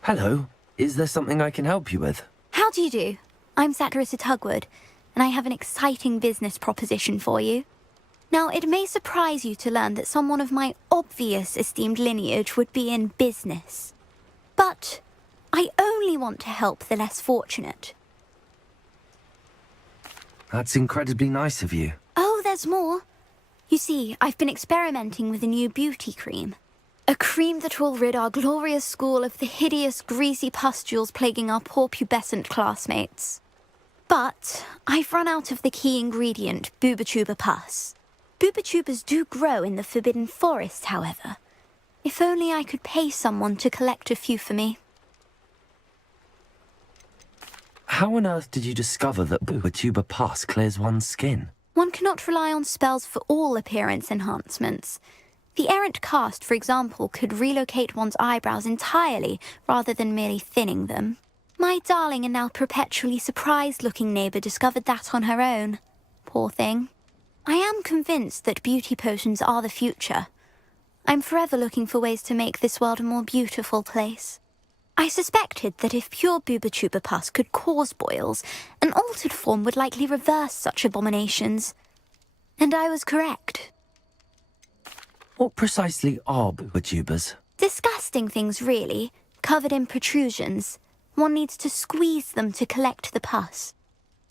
Hello. Is there something I can help you with? How do you do? I'm Saccharissa Tugwood, and I have an exciting business proposition for you. Now, it may surprise you to learn that someone of my obvious esteemed lineage would be in business. But I only want to help the less fortunate. That's incredibly nice of you. Oh, there's more. You see, I've been experimenting with a new beauty cream. A cream that will rid our glorious school of the hideous, greasy pustules plaguing our poor pubescent classmates. But I've run out of the key ingredient, Booba pus. Booba do grow in the Forbidden Forest, however. If only I could pay someone to collect a few for me. How on earth did you discover that Booba pus clears one's skin? One cannot rely on spells for all appearance enhancements. The errant cast, for example, could relocate one's eyebrows entirely rather than merely thinning them. My darling and now perpetually surprised-looking neighbour discovered that on her own. Poor thing. I am convinced that beauty potions are the future. I'm forever looking for ways to make this world a more beautiful place. I suspected that if pure Booba pus could cause boils, an altered form would likely reverse such abominations. And I was correct. What precisely are Booba? Disgusting things, really, covered in protrusions. One needs to squeeze them to collect the pus.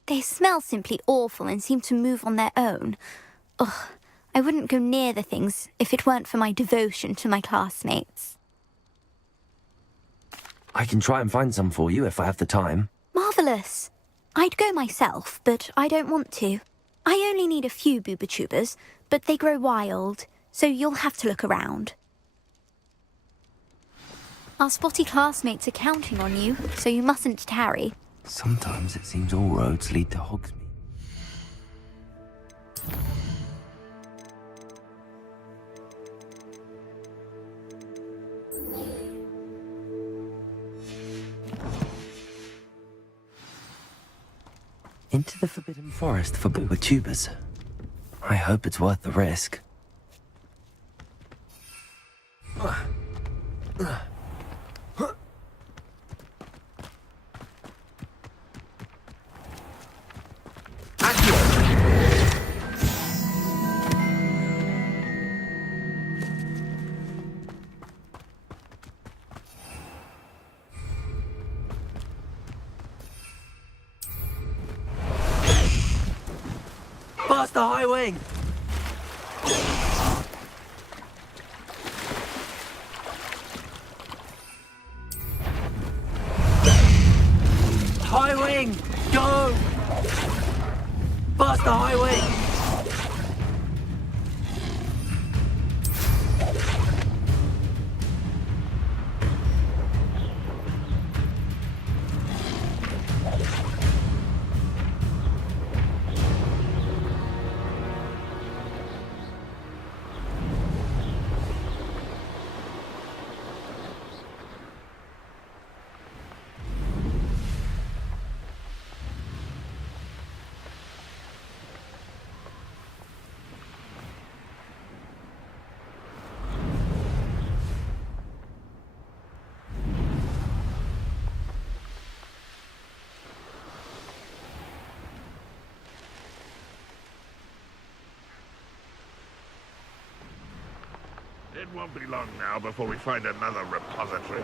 They smell simply awful and seem to move on their own. Ugh, I wouldn't go near the things if it weren't for my devotion to my classmates. I can try and find some for you if I have the time. Marvellous. I'd go myself, but I don't want to. I only need a few Booba, but they grow wild, so you'll have to look around. Our spotty classmates are counting on you, so you mustn't tarry. Sometimes it seems all roads lead to Hogsmeade. Into the Forbidden Forest for Booba. I hope it's worth the risk. Past the high wing! High wing! Go! Past the high wing! It won't be long now before we find another repository.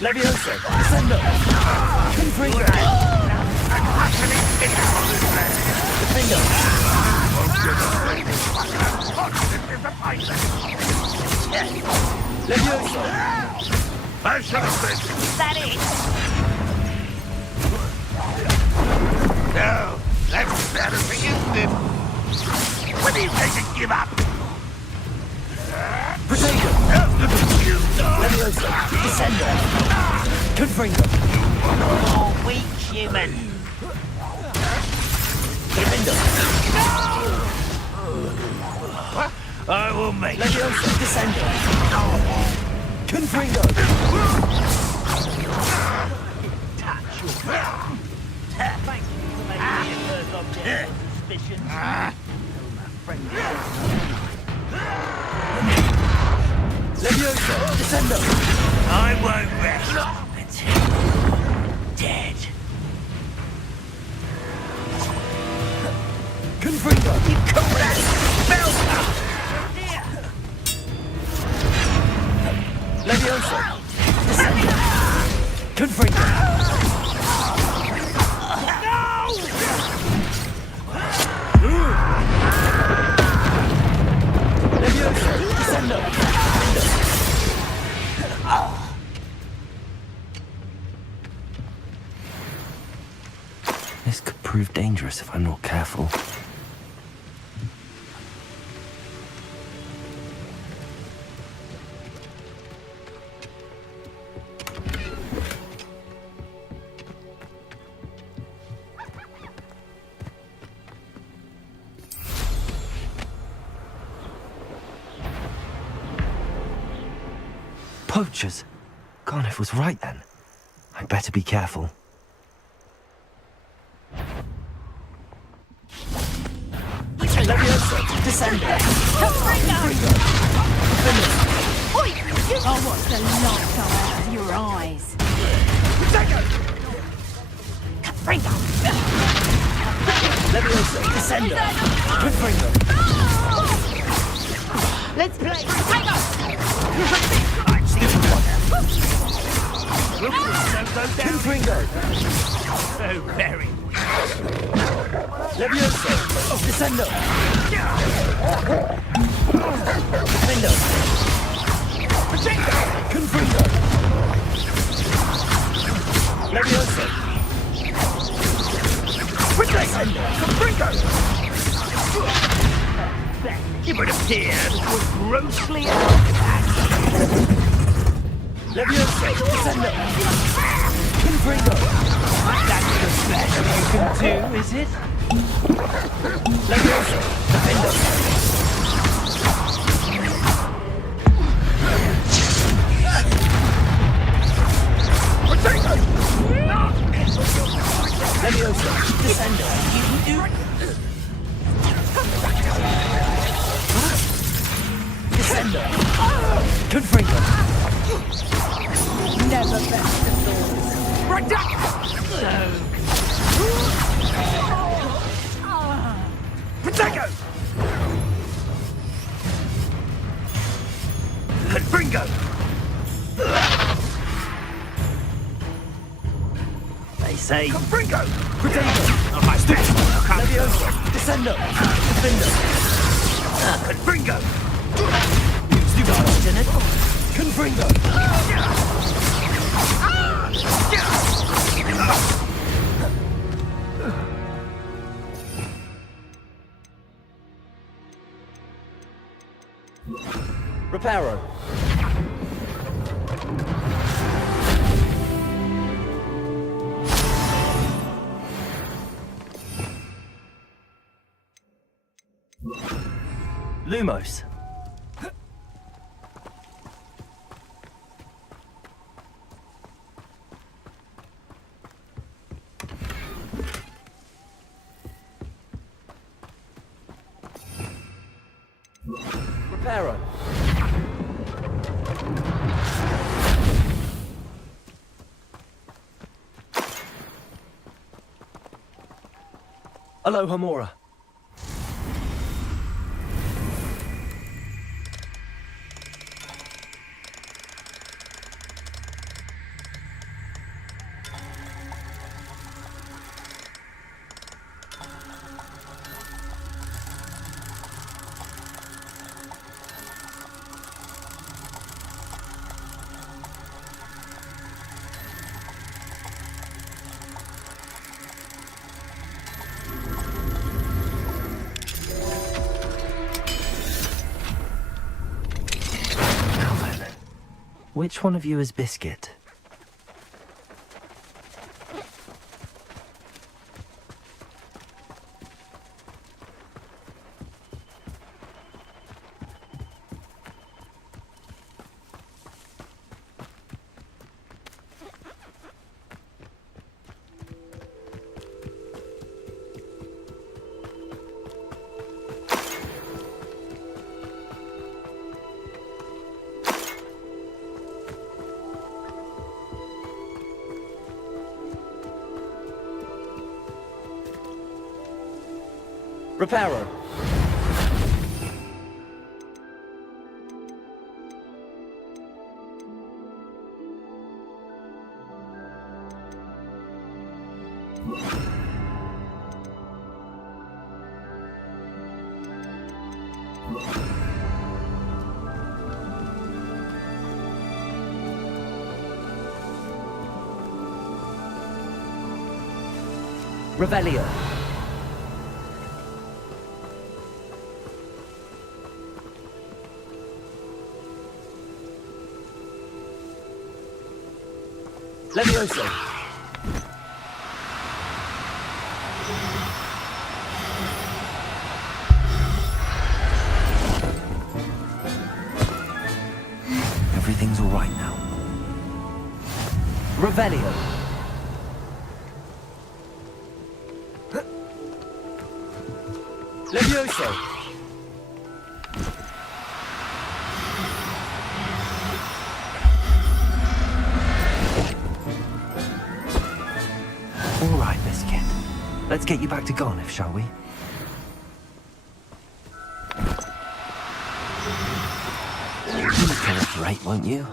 Levioso! Descendo! Confringo! Defendo! Levioso! I should have been. Is that it? No, that's embarrassing, isn't it? When do you take to give up? Protego! Levioso! Descendo! Confringo! Oh, weak human. Defendo! I will make Levioso! Descendo! Confringo! Thank you for making me a first object of suspicion. Levioso! Descendo! I won't rest. Dead. Confringo! Levioso! Descendo! Confringo! Levioso! Descendo! This could prove dangerous if I'm not careful. Poachers? Garniff was right then. I'd better be careful. Levioso! Descendo! I'll watch the light go out of your eyes. Levioso! Descendo! Confringo! Let's play. Confringo! So very. Levioso! Descendo! Defendo! Confringo! Levioso! Descendo! Confringo! It would appear this was grossly out. Levioso! Descendo! Confringo! That's the best you can do, is it? Levioso! Defendo! Levioso! Descendo! Descendo! Confringo! Never best the sword. Protego! Confringo! They say... Confringo! Protego! Levioso! Descendo! Defendo! Confringo! Confringo! Reparo. Lumos. Reparo. Aloha Mora. Which one of you is Biscuit? Reparo. Revelio. Levioso. Everything's all right now. Revelio. Levioso. All right, Biscuit. Let's get you back to Garniff, shall we? You'll tell us right, won't you?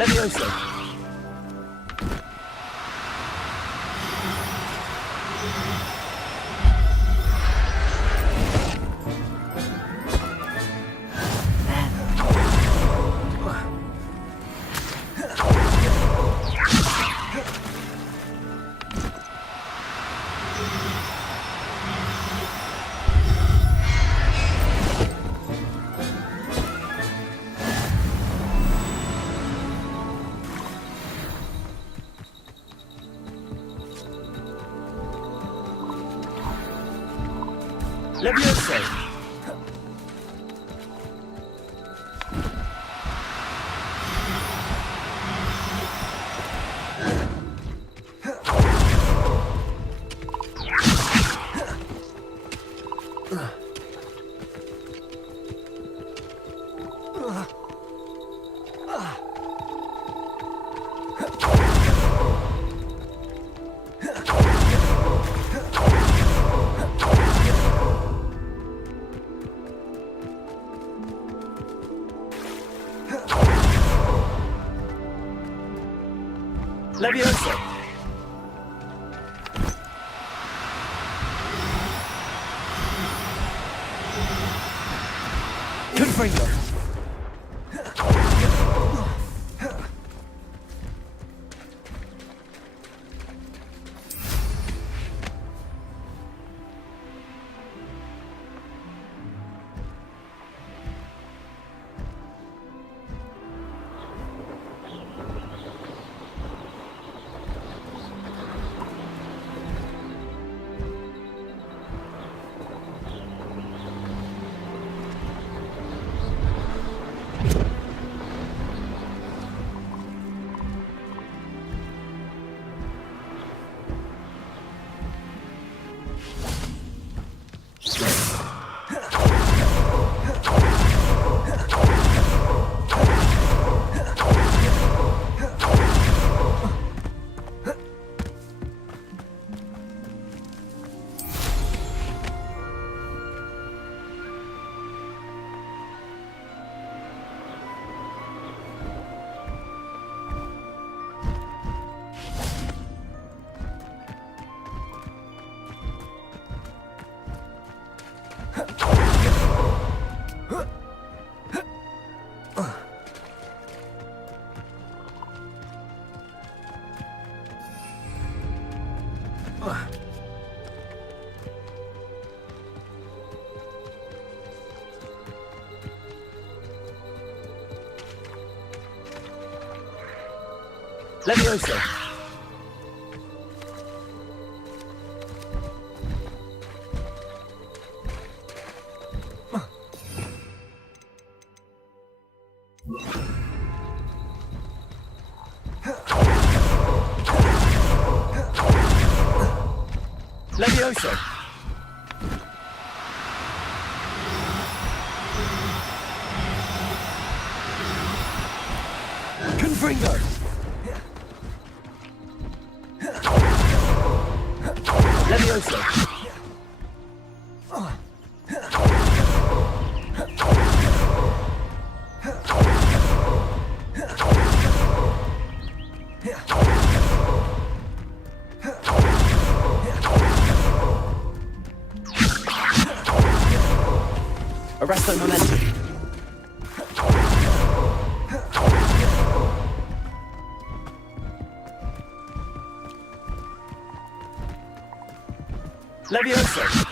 Levioso. Levioso. Levioso. Confringo. Levioso! Levioso! Confringo! Levioso! Arresto momentum. Levioso!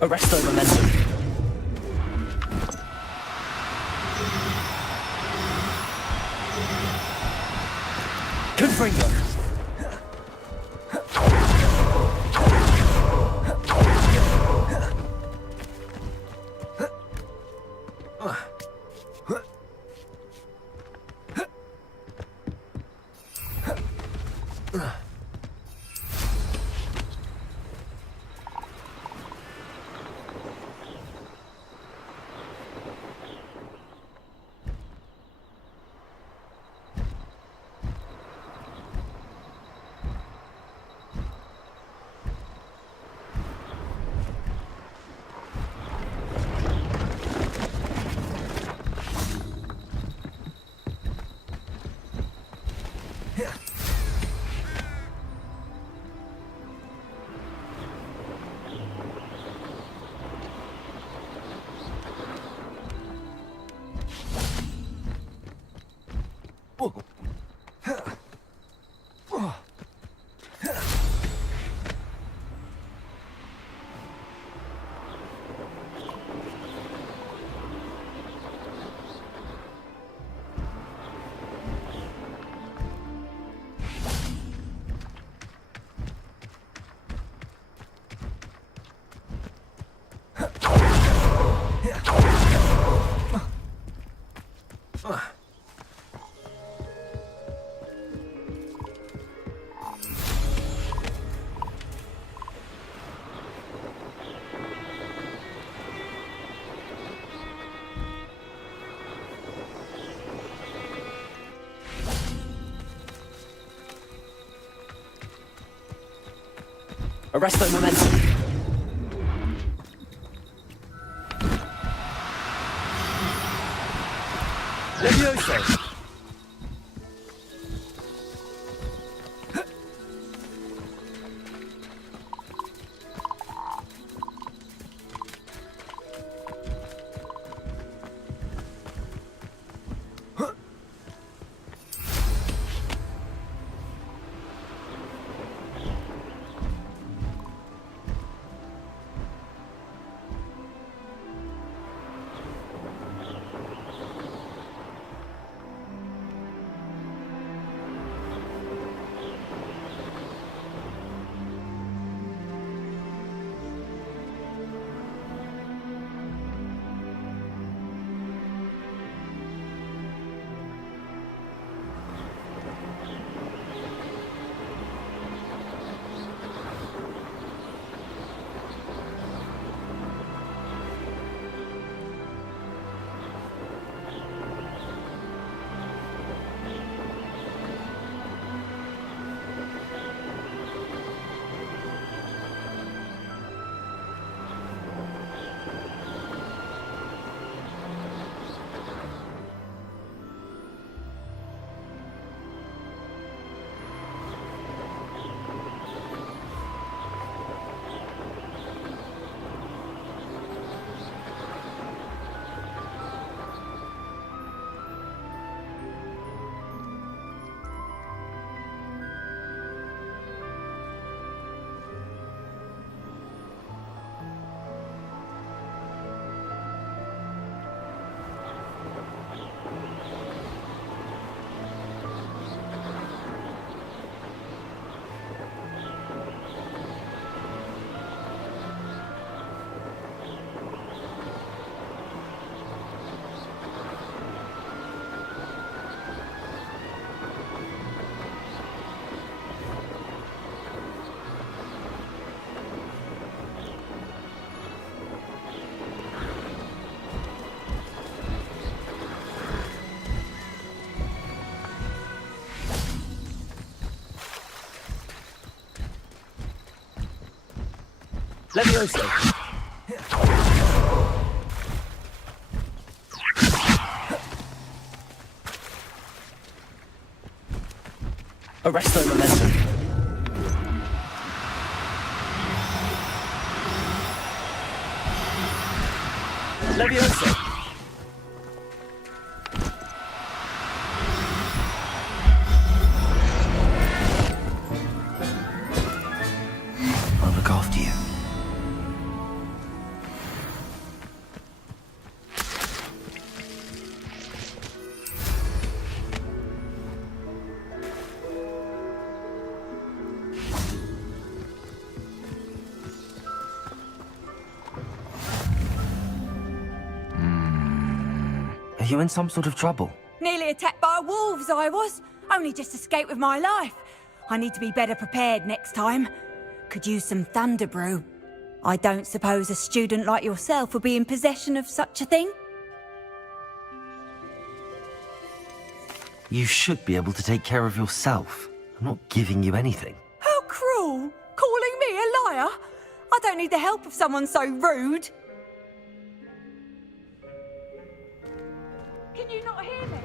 Arresto momentum. Confringo. Arresto momentum. Levioso! Levioso! Arresto momentum. Levioso! I'll look after you. Are you in some sort of trouble? Nearly attacked by wolves, I was. Only just escaped with my life. I need to be better prepared next time. Could use some thunder brew. I don't suppose a student like yourself would be in possession of such a thing? You should be able to take care of yourself. I'm not giving you anything. How cruel! Calling me a liar? I don't need the help of someone so rude. Can you not hear me?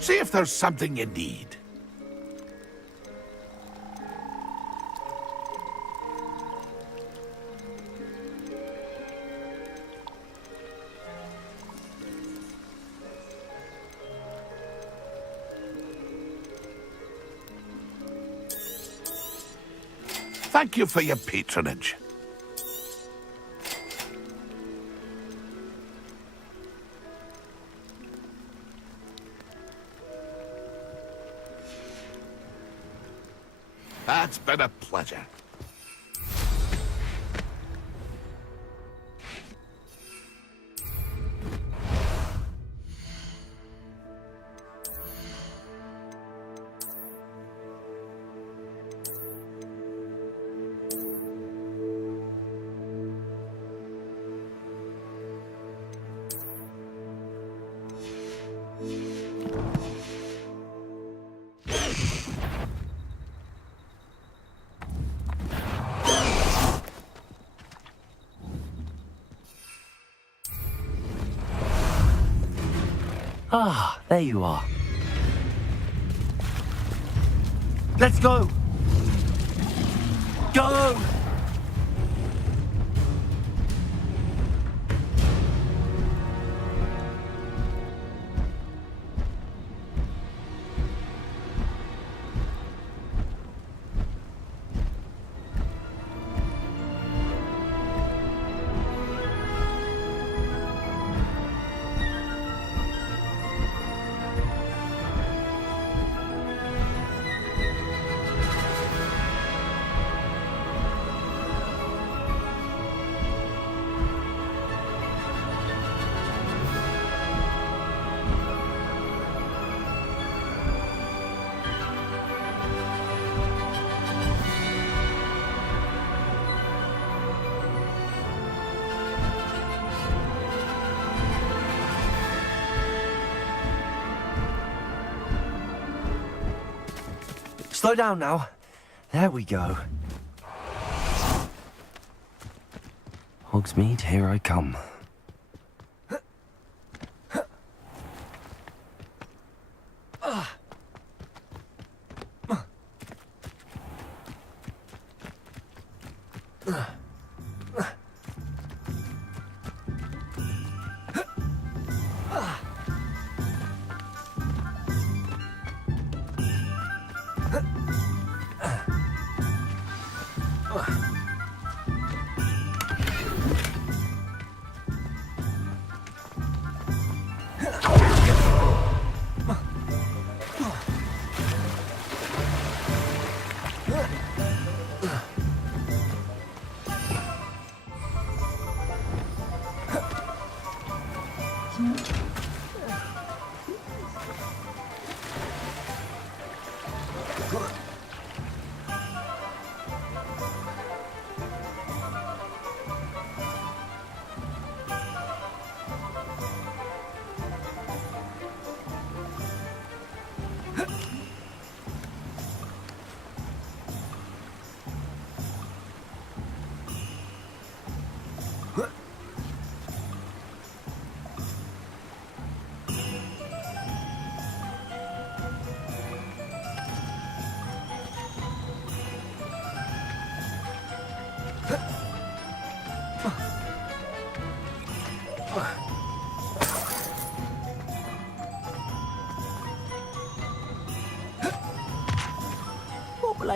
See if there's something you need. Thank you for your patronage. That's been a pleasure. Ah, there you are. Let's go! Go! Slow down now. There we go. Hogsmeade, here I come.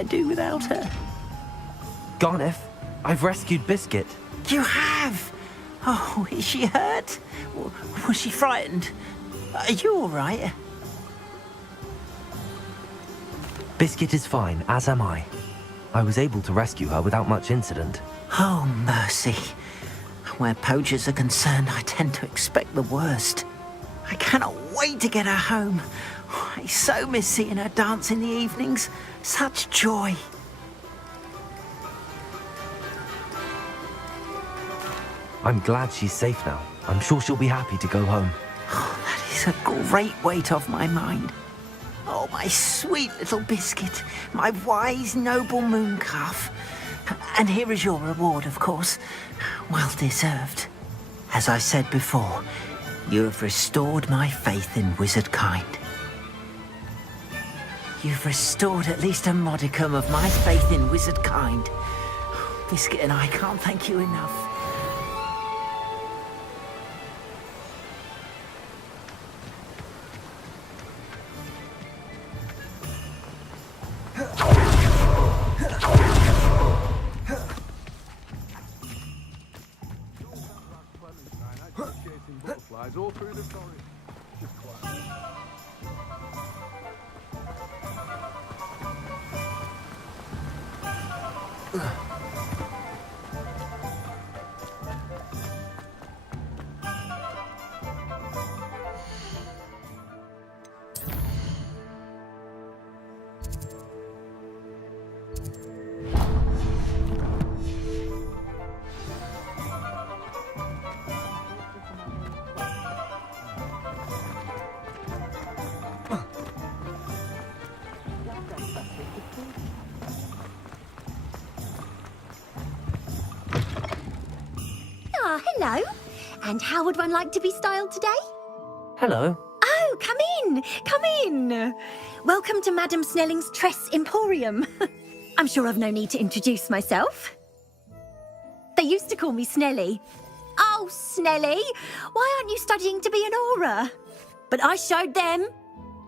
I do without her? Garneth, I've rescued Biscuit. You have? Oh, is she hurt? Was she frightened? Are you all right? Biscuit is fine, as am I. I was able to rescue her without much incident. Oh, mercy. Where poachers are concerned, I tend to expect the worst. I cannot wait to get her home. I so miss seeing her dance in the evenings. Such joy. I'm glad she's safe now. I'm sure she'll be happy to go home. Oh, that is a great weight off my mind. Oh, my sweet little Biscuit, my wise, noble moon calf. And here is your reward, of course. Well deserved. As I said before, you have restored my faith in wizard kind. You've restored at least a modicum of my faith in wizard kind. Biscuit and I can't thank you enough. Butterflies all through the forest. Just quiet. Ah, hello. And how would one like to be styled today? Hello. Oh, come in. Come in. Welcome to Madam Snelling's Tress Emporium. I'm sure I've no need to introduce myself. They used to call me Snelly. Oh, Snelly, why aren't you studying to be an aura? But I showed them.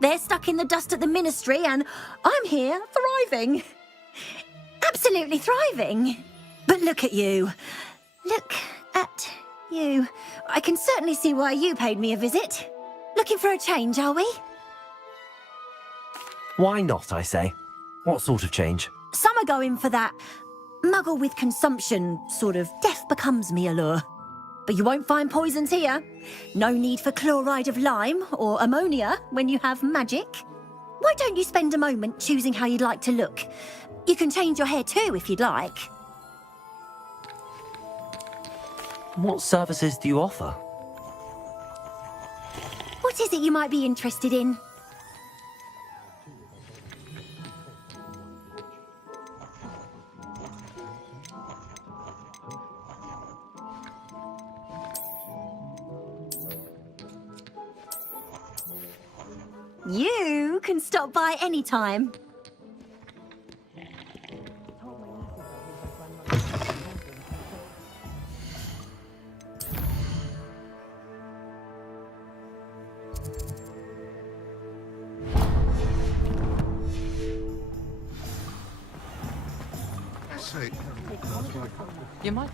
They're stuck in the dust at the ministry and I'm here thriving. Absolutely thriving. But look at you. Look at you. I can certainly see why you paid me a visit. Looking for a change, are we? Why not, I say? What sort of change? Some are going for that muggle with consumption, sort of death becomes me allure. But you won't find poisons here. No need for chloride of lime or ammonia when you have magic. Why don't you spend a moment choosing how you'd like to look? You can change your hair too if you'd like. What services do you offer? What is it you might be interested in? You can stop by anytime. You might.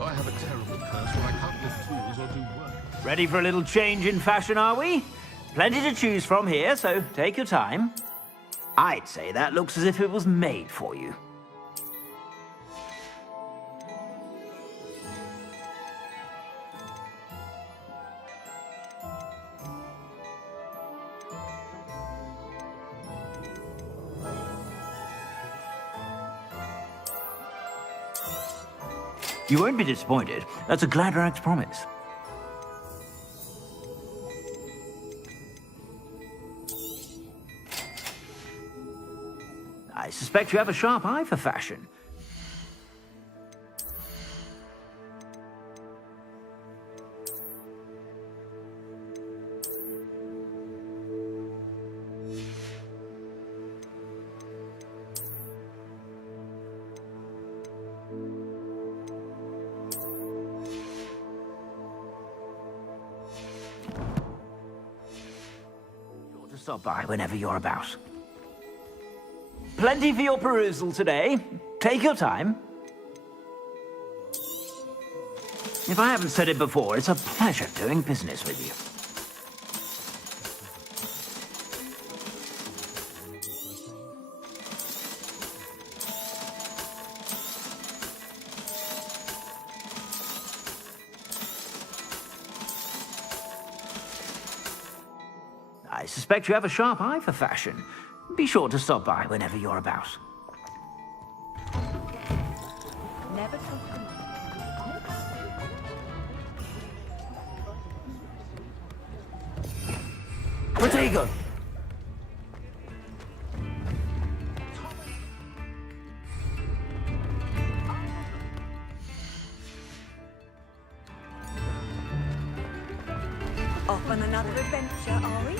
I have a terrible curse where I can't lift tools or do work. Ready for a little change in fashion, are we? Plenty to choose from here, so take your time. I'd say that looks as if it was made for you. You won't be disappointed. That's a Gladrag's promise. I suspect you have a sharp eye for fashion. stop by whenever you're about. Plenty for your perusal today. Take your time. If I haven't said it before, it's a pleasure doing business with you. I suspect you have a sharp eye for fashion. Be sure to stop by whenever you're about. Never Protego! Off on another adventure, are we?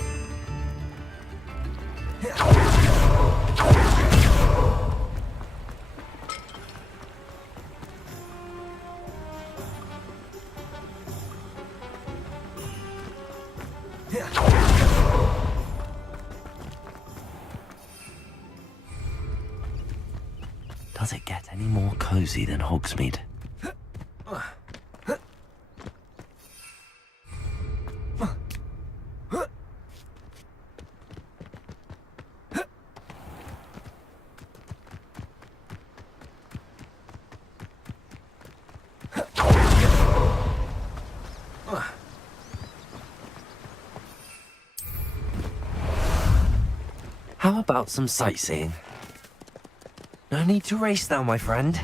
Does it get any more cozy than Hogsmeade? How about some sightseeing? No need to race now, my friend.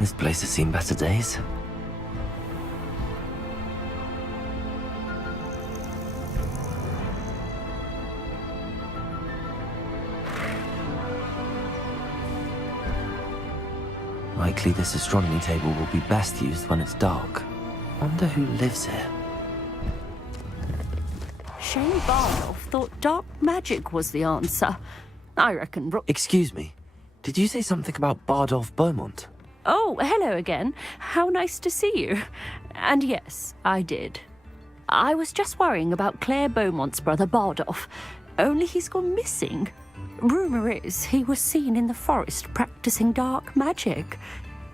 This place has seen better days. Likely this astronomy table will be best used when it's dark. Wonder who lives here. Shane Bardolph thought dark magic was the answer. I reckon Excuse me. Did you say something about Bardolph Beaumont? Oh, hello again. How nice to see you. And yes, I did. I was just worrying about Claire Beaumont's brother Bardolph. Only he's gone missing. Rumour is he was seen in the forest practicing dark magic.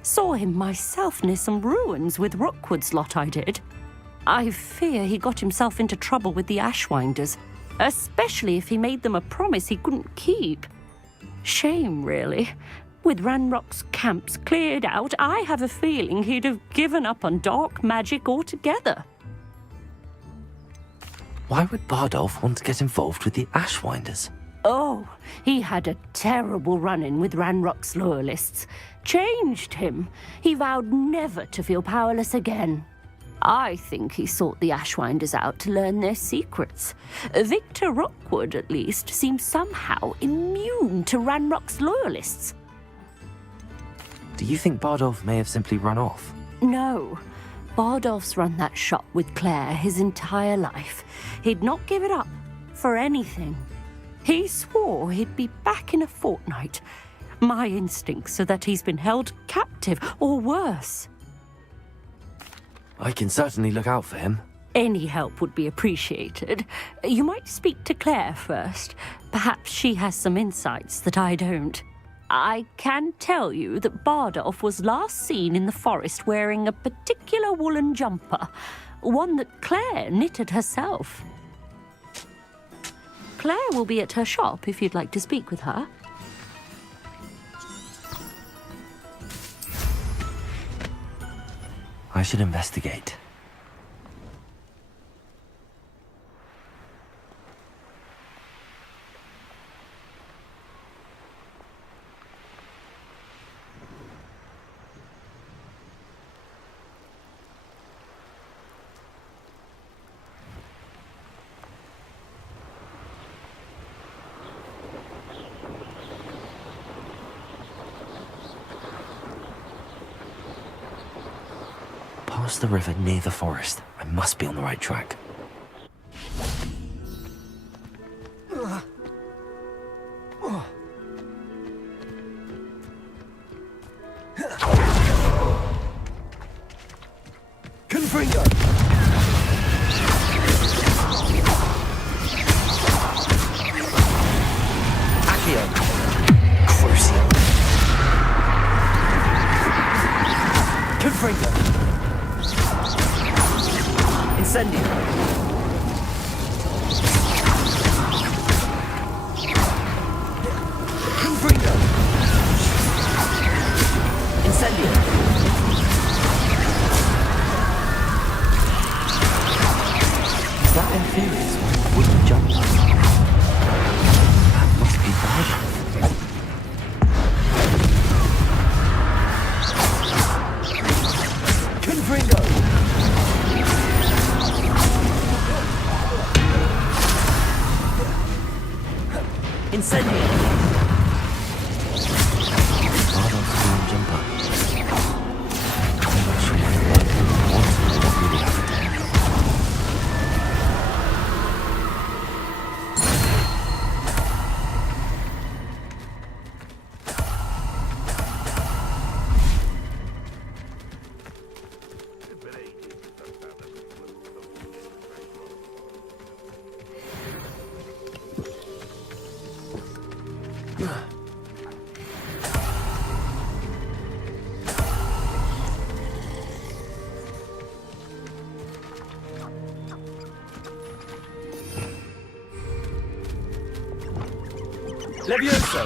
Saw him myself near some ruins with Rookwood's lot I did. I fear he got himself into trouble with the Ashwinders, especially if he made them a promise he couldn't keep. Shame, really. With Ranrock's camps cleared out, I have a feeling he'd have given up on dark magic altogether. Why would Bardolph want to get involved with the Ashwinders? Oh, he had a terrible run-in with Ranrock's loyalists. Changed him. He vowed never to feel powerless again. I think he sought the Ashwinders out to learn their secrets. Victor Rookwood, at least, seems somehow immune to Ranrock's loyalists. Do you think Bardolph may have simply run off? No. Bardolph's run that shop with Claire his entire life. He'd not give it up for anything. He swore he'd be back in a fortnight. My instincts are that he's been held captive, or worse. I can certainly look out for him. Any help would be appreciated. You might speak to Claire first. Perhaps she has some insights that I don't. I can tell you that Bardolph was last seen in the forest wearing a particular woolen jumper, one that Claire knitted herself. Claire will be at her shop if you'd like to speak with her. I should investigate. Past the river near the forest. I must be on the right track. Confringo! Confringo. Incendio. Confringo. Incendio. Is that Inferior's wooden jumper? That must be Bardoff. Confringo. Incendio. Bardoff's wooden jumper. I'm not sure what really happened. Levioso.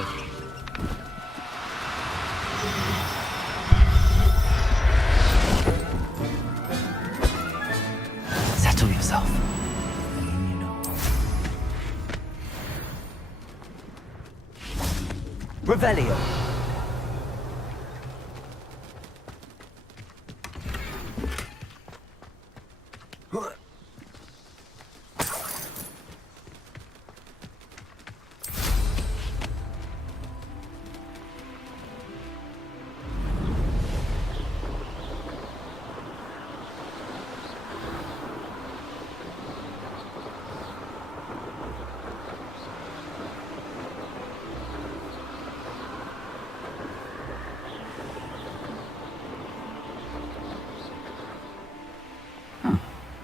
Settle yourself. Revelio.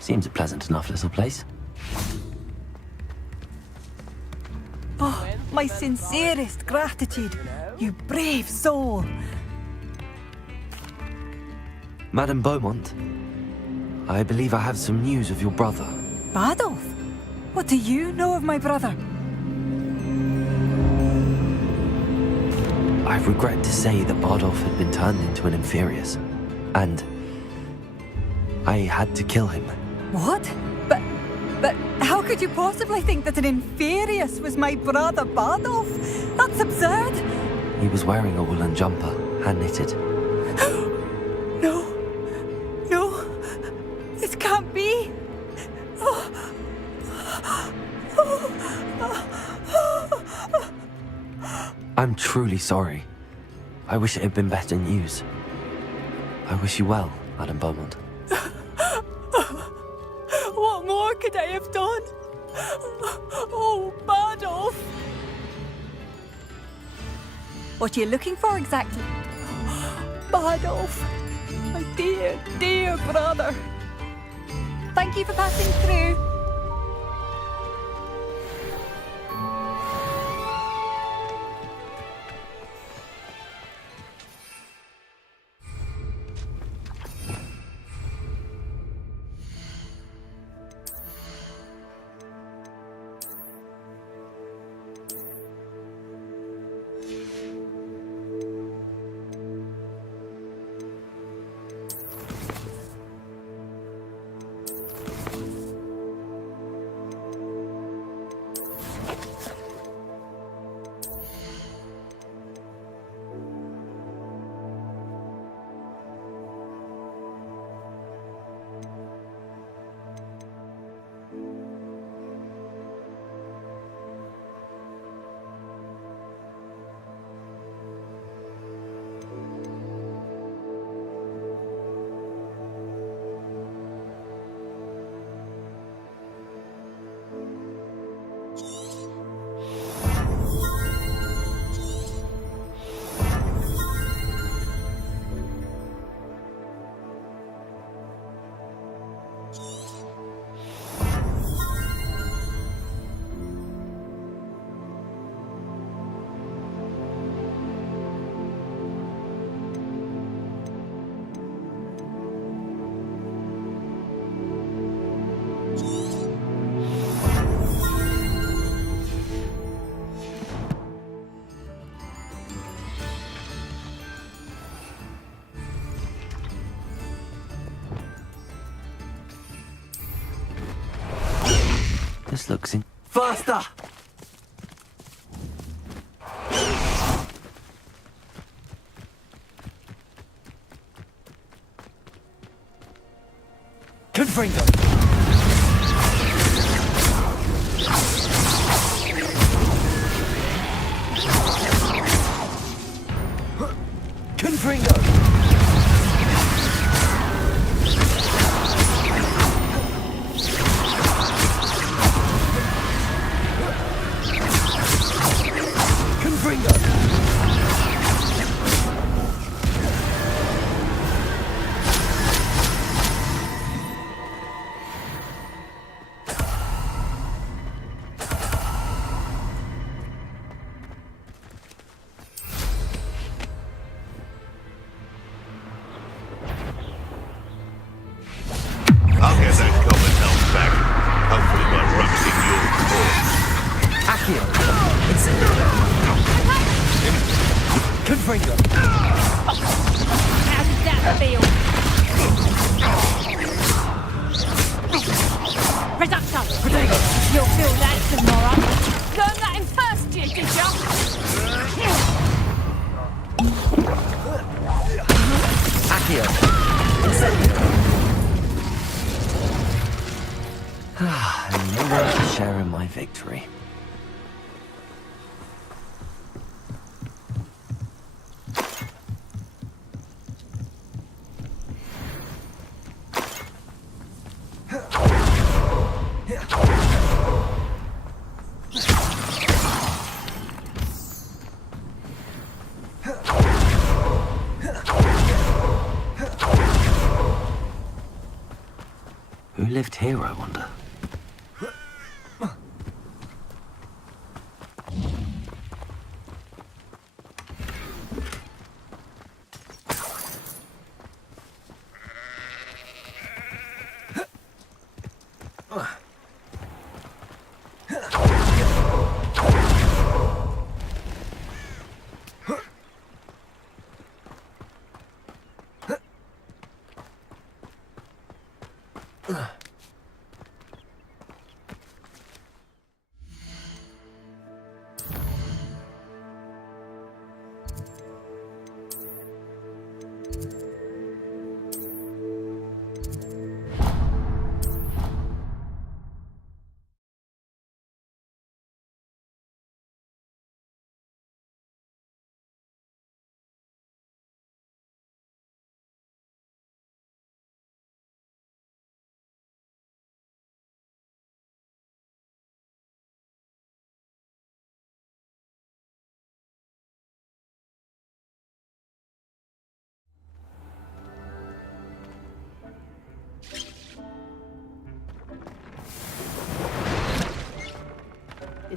Seems a pleasant enough little place. Oh, my sincerest gratitude, you brave soul. Madame Beaumont, I believe I have some news of your brother. Badolf? What do you know of my brother? I regret to say that Bardolph had been turned into an Inferius, and I had to kill him. What? But how could you possibly think that an Inferius was my brother Bardolph? That's absurd. He was wearing a woolen jumper, hand-knitted. No. No. This can't be. I'm truly sorry. I wish it had been better news. I wish you well, Madame Beaumont. What more could I have done? Oh, Bardolph. What are you looking for exactly? Bardolph. My dear, dear brother. Thank you for passing through. looks in. Faster! Confringo! Confringo! Confringo! I'll get that goblin help back. Hopefully by rummaging your corpse. Accio! Confringo! How does that feel? Reduction! You'll feel that tomorrow. Learn that in first year, did ya? Accio! And no one to share in my victory. Who lived here, I wonder?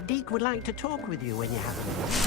Deke would like to talk with you when you have a minute.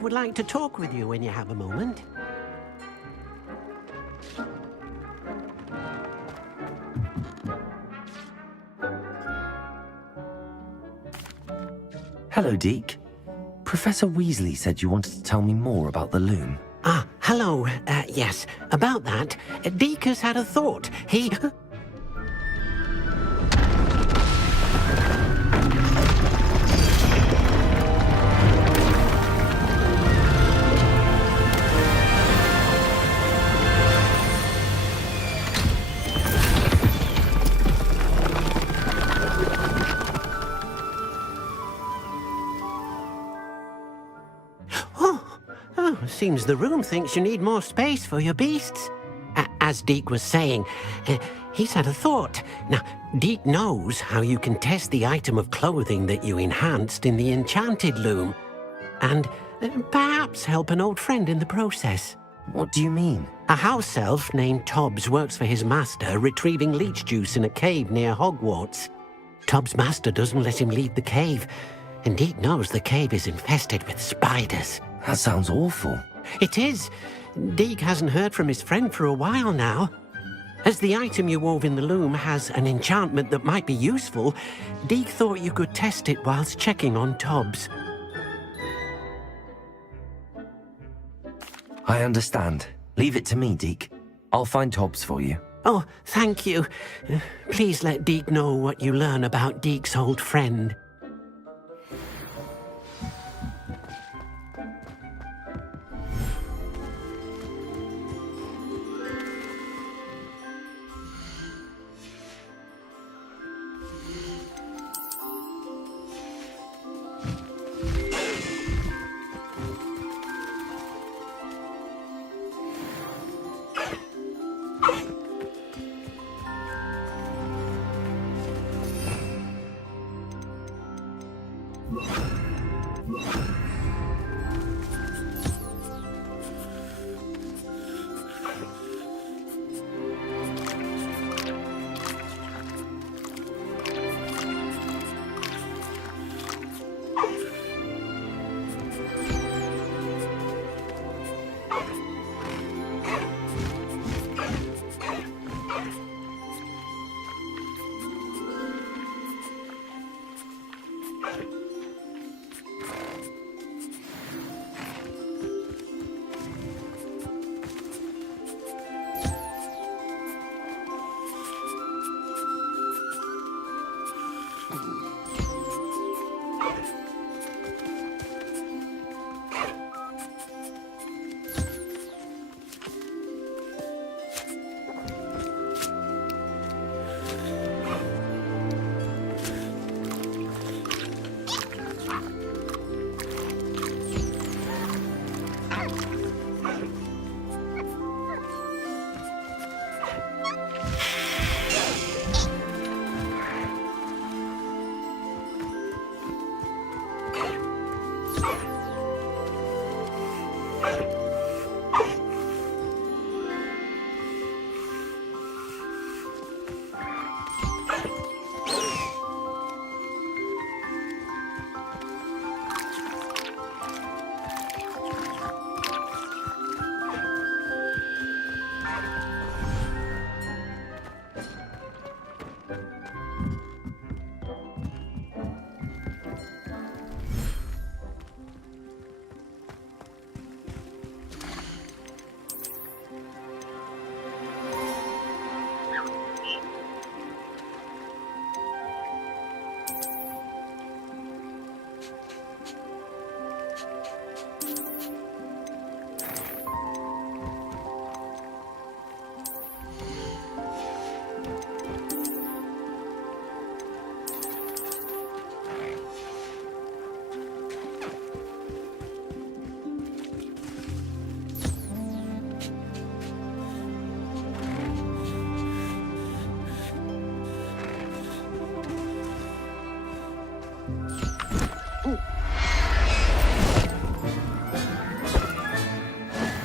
Deek would like to talk with you when you have a moment. Hello, Deke. Professor Weasley said you wanted to tell me more about the loom. Ah, hello. Yes, about that. Deek has had a thought. He... Seems the room thinks you need more space for your beasts. As Deek was saying, he's had a thought. Now, Deek knows how you can test the item of clothing that you enhanced in the enchanted loom. And perhaps help an old friend in the process. What do you mean? A house elf named Tobbs works for his master, retrieving leech juice in a cave near Hogwarts. Tobbs' master doesn't let him leave the cave, and Deek knows the cave is infested with spiders. That sounds awful. It is. Deek hasn't heard from his friend for a while now. As the item you wove in the loom has an enchantment that might be useful, Deek thought you could test it whilst checking on Tobbs. I understand. Leave it to me, Deke. I'll find Tobbs for you. Oh, thank you. Please let Deek know what you learn about Deek's old friend.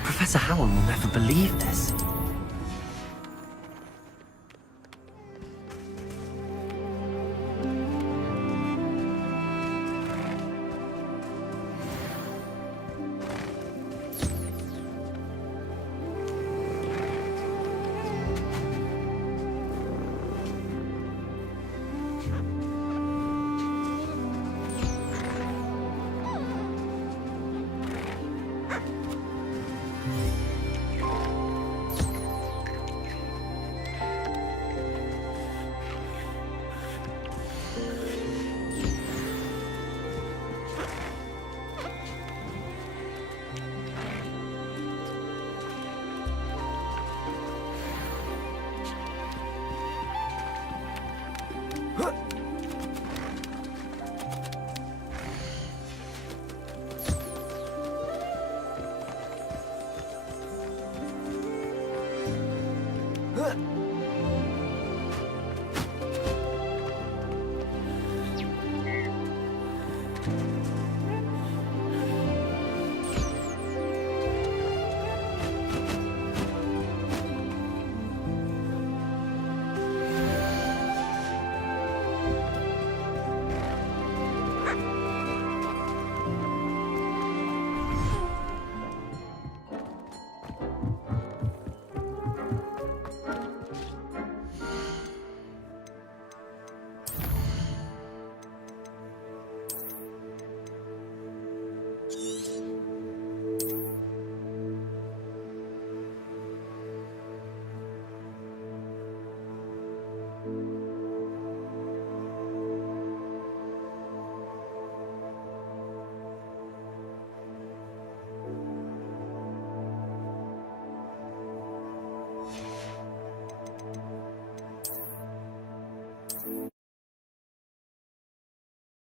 Professor Howell will never believe this.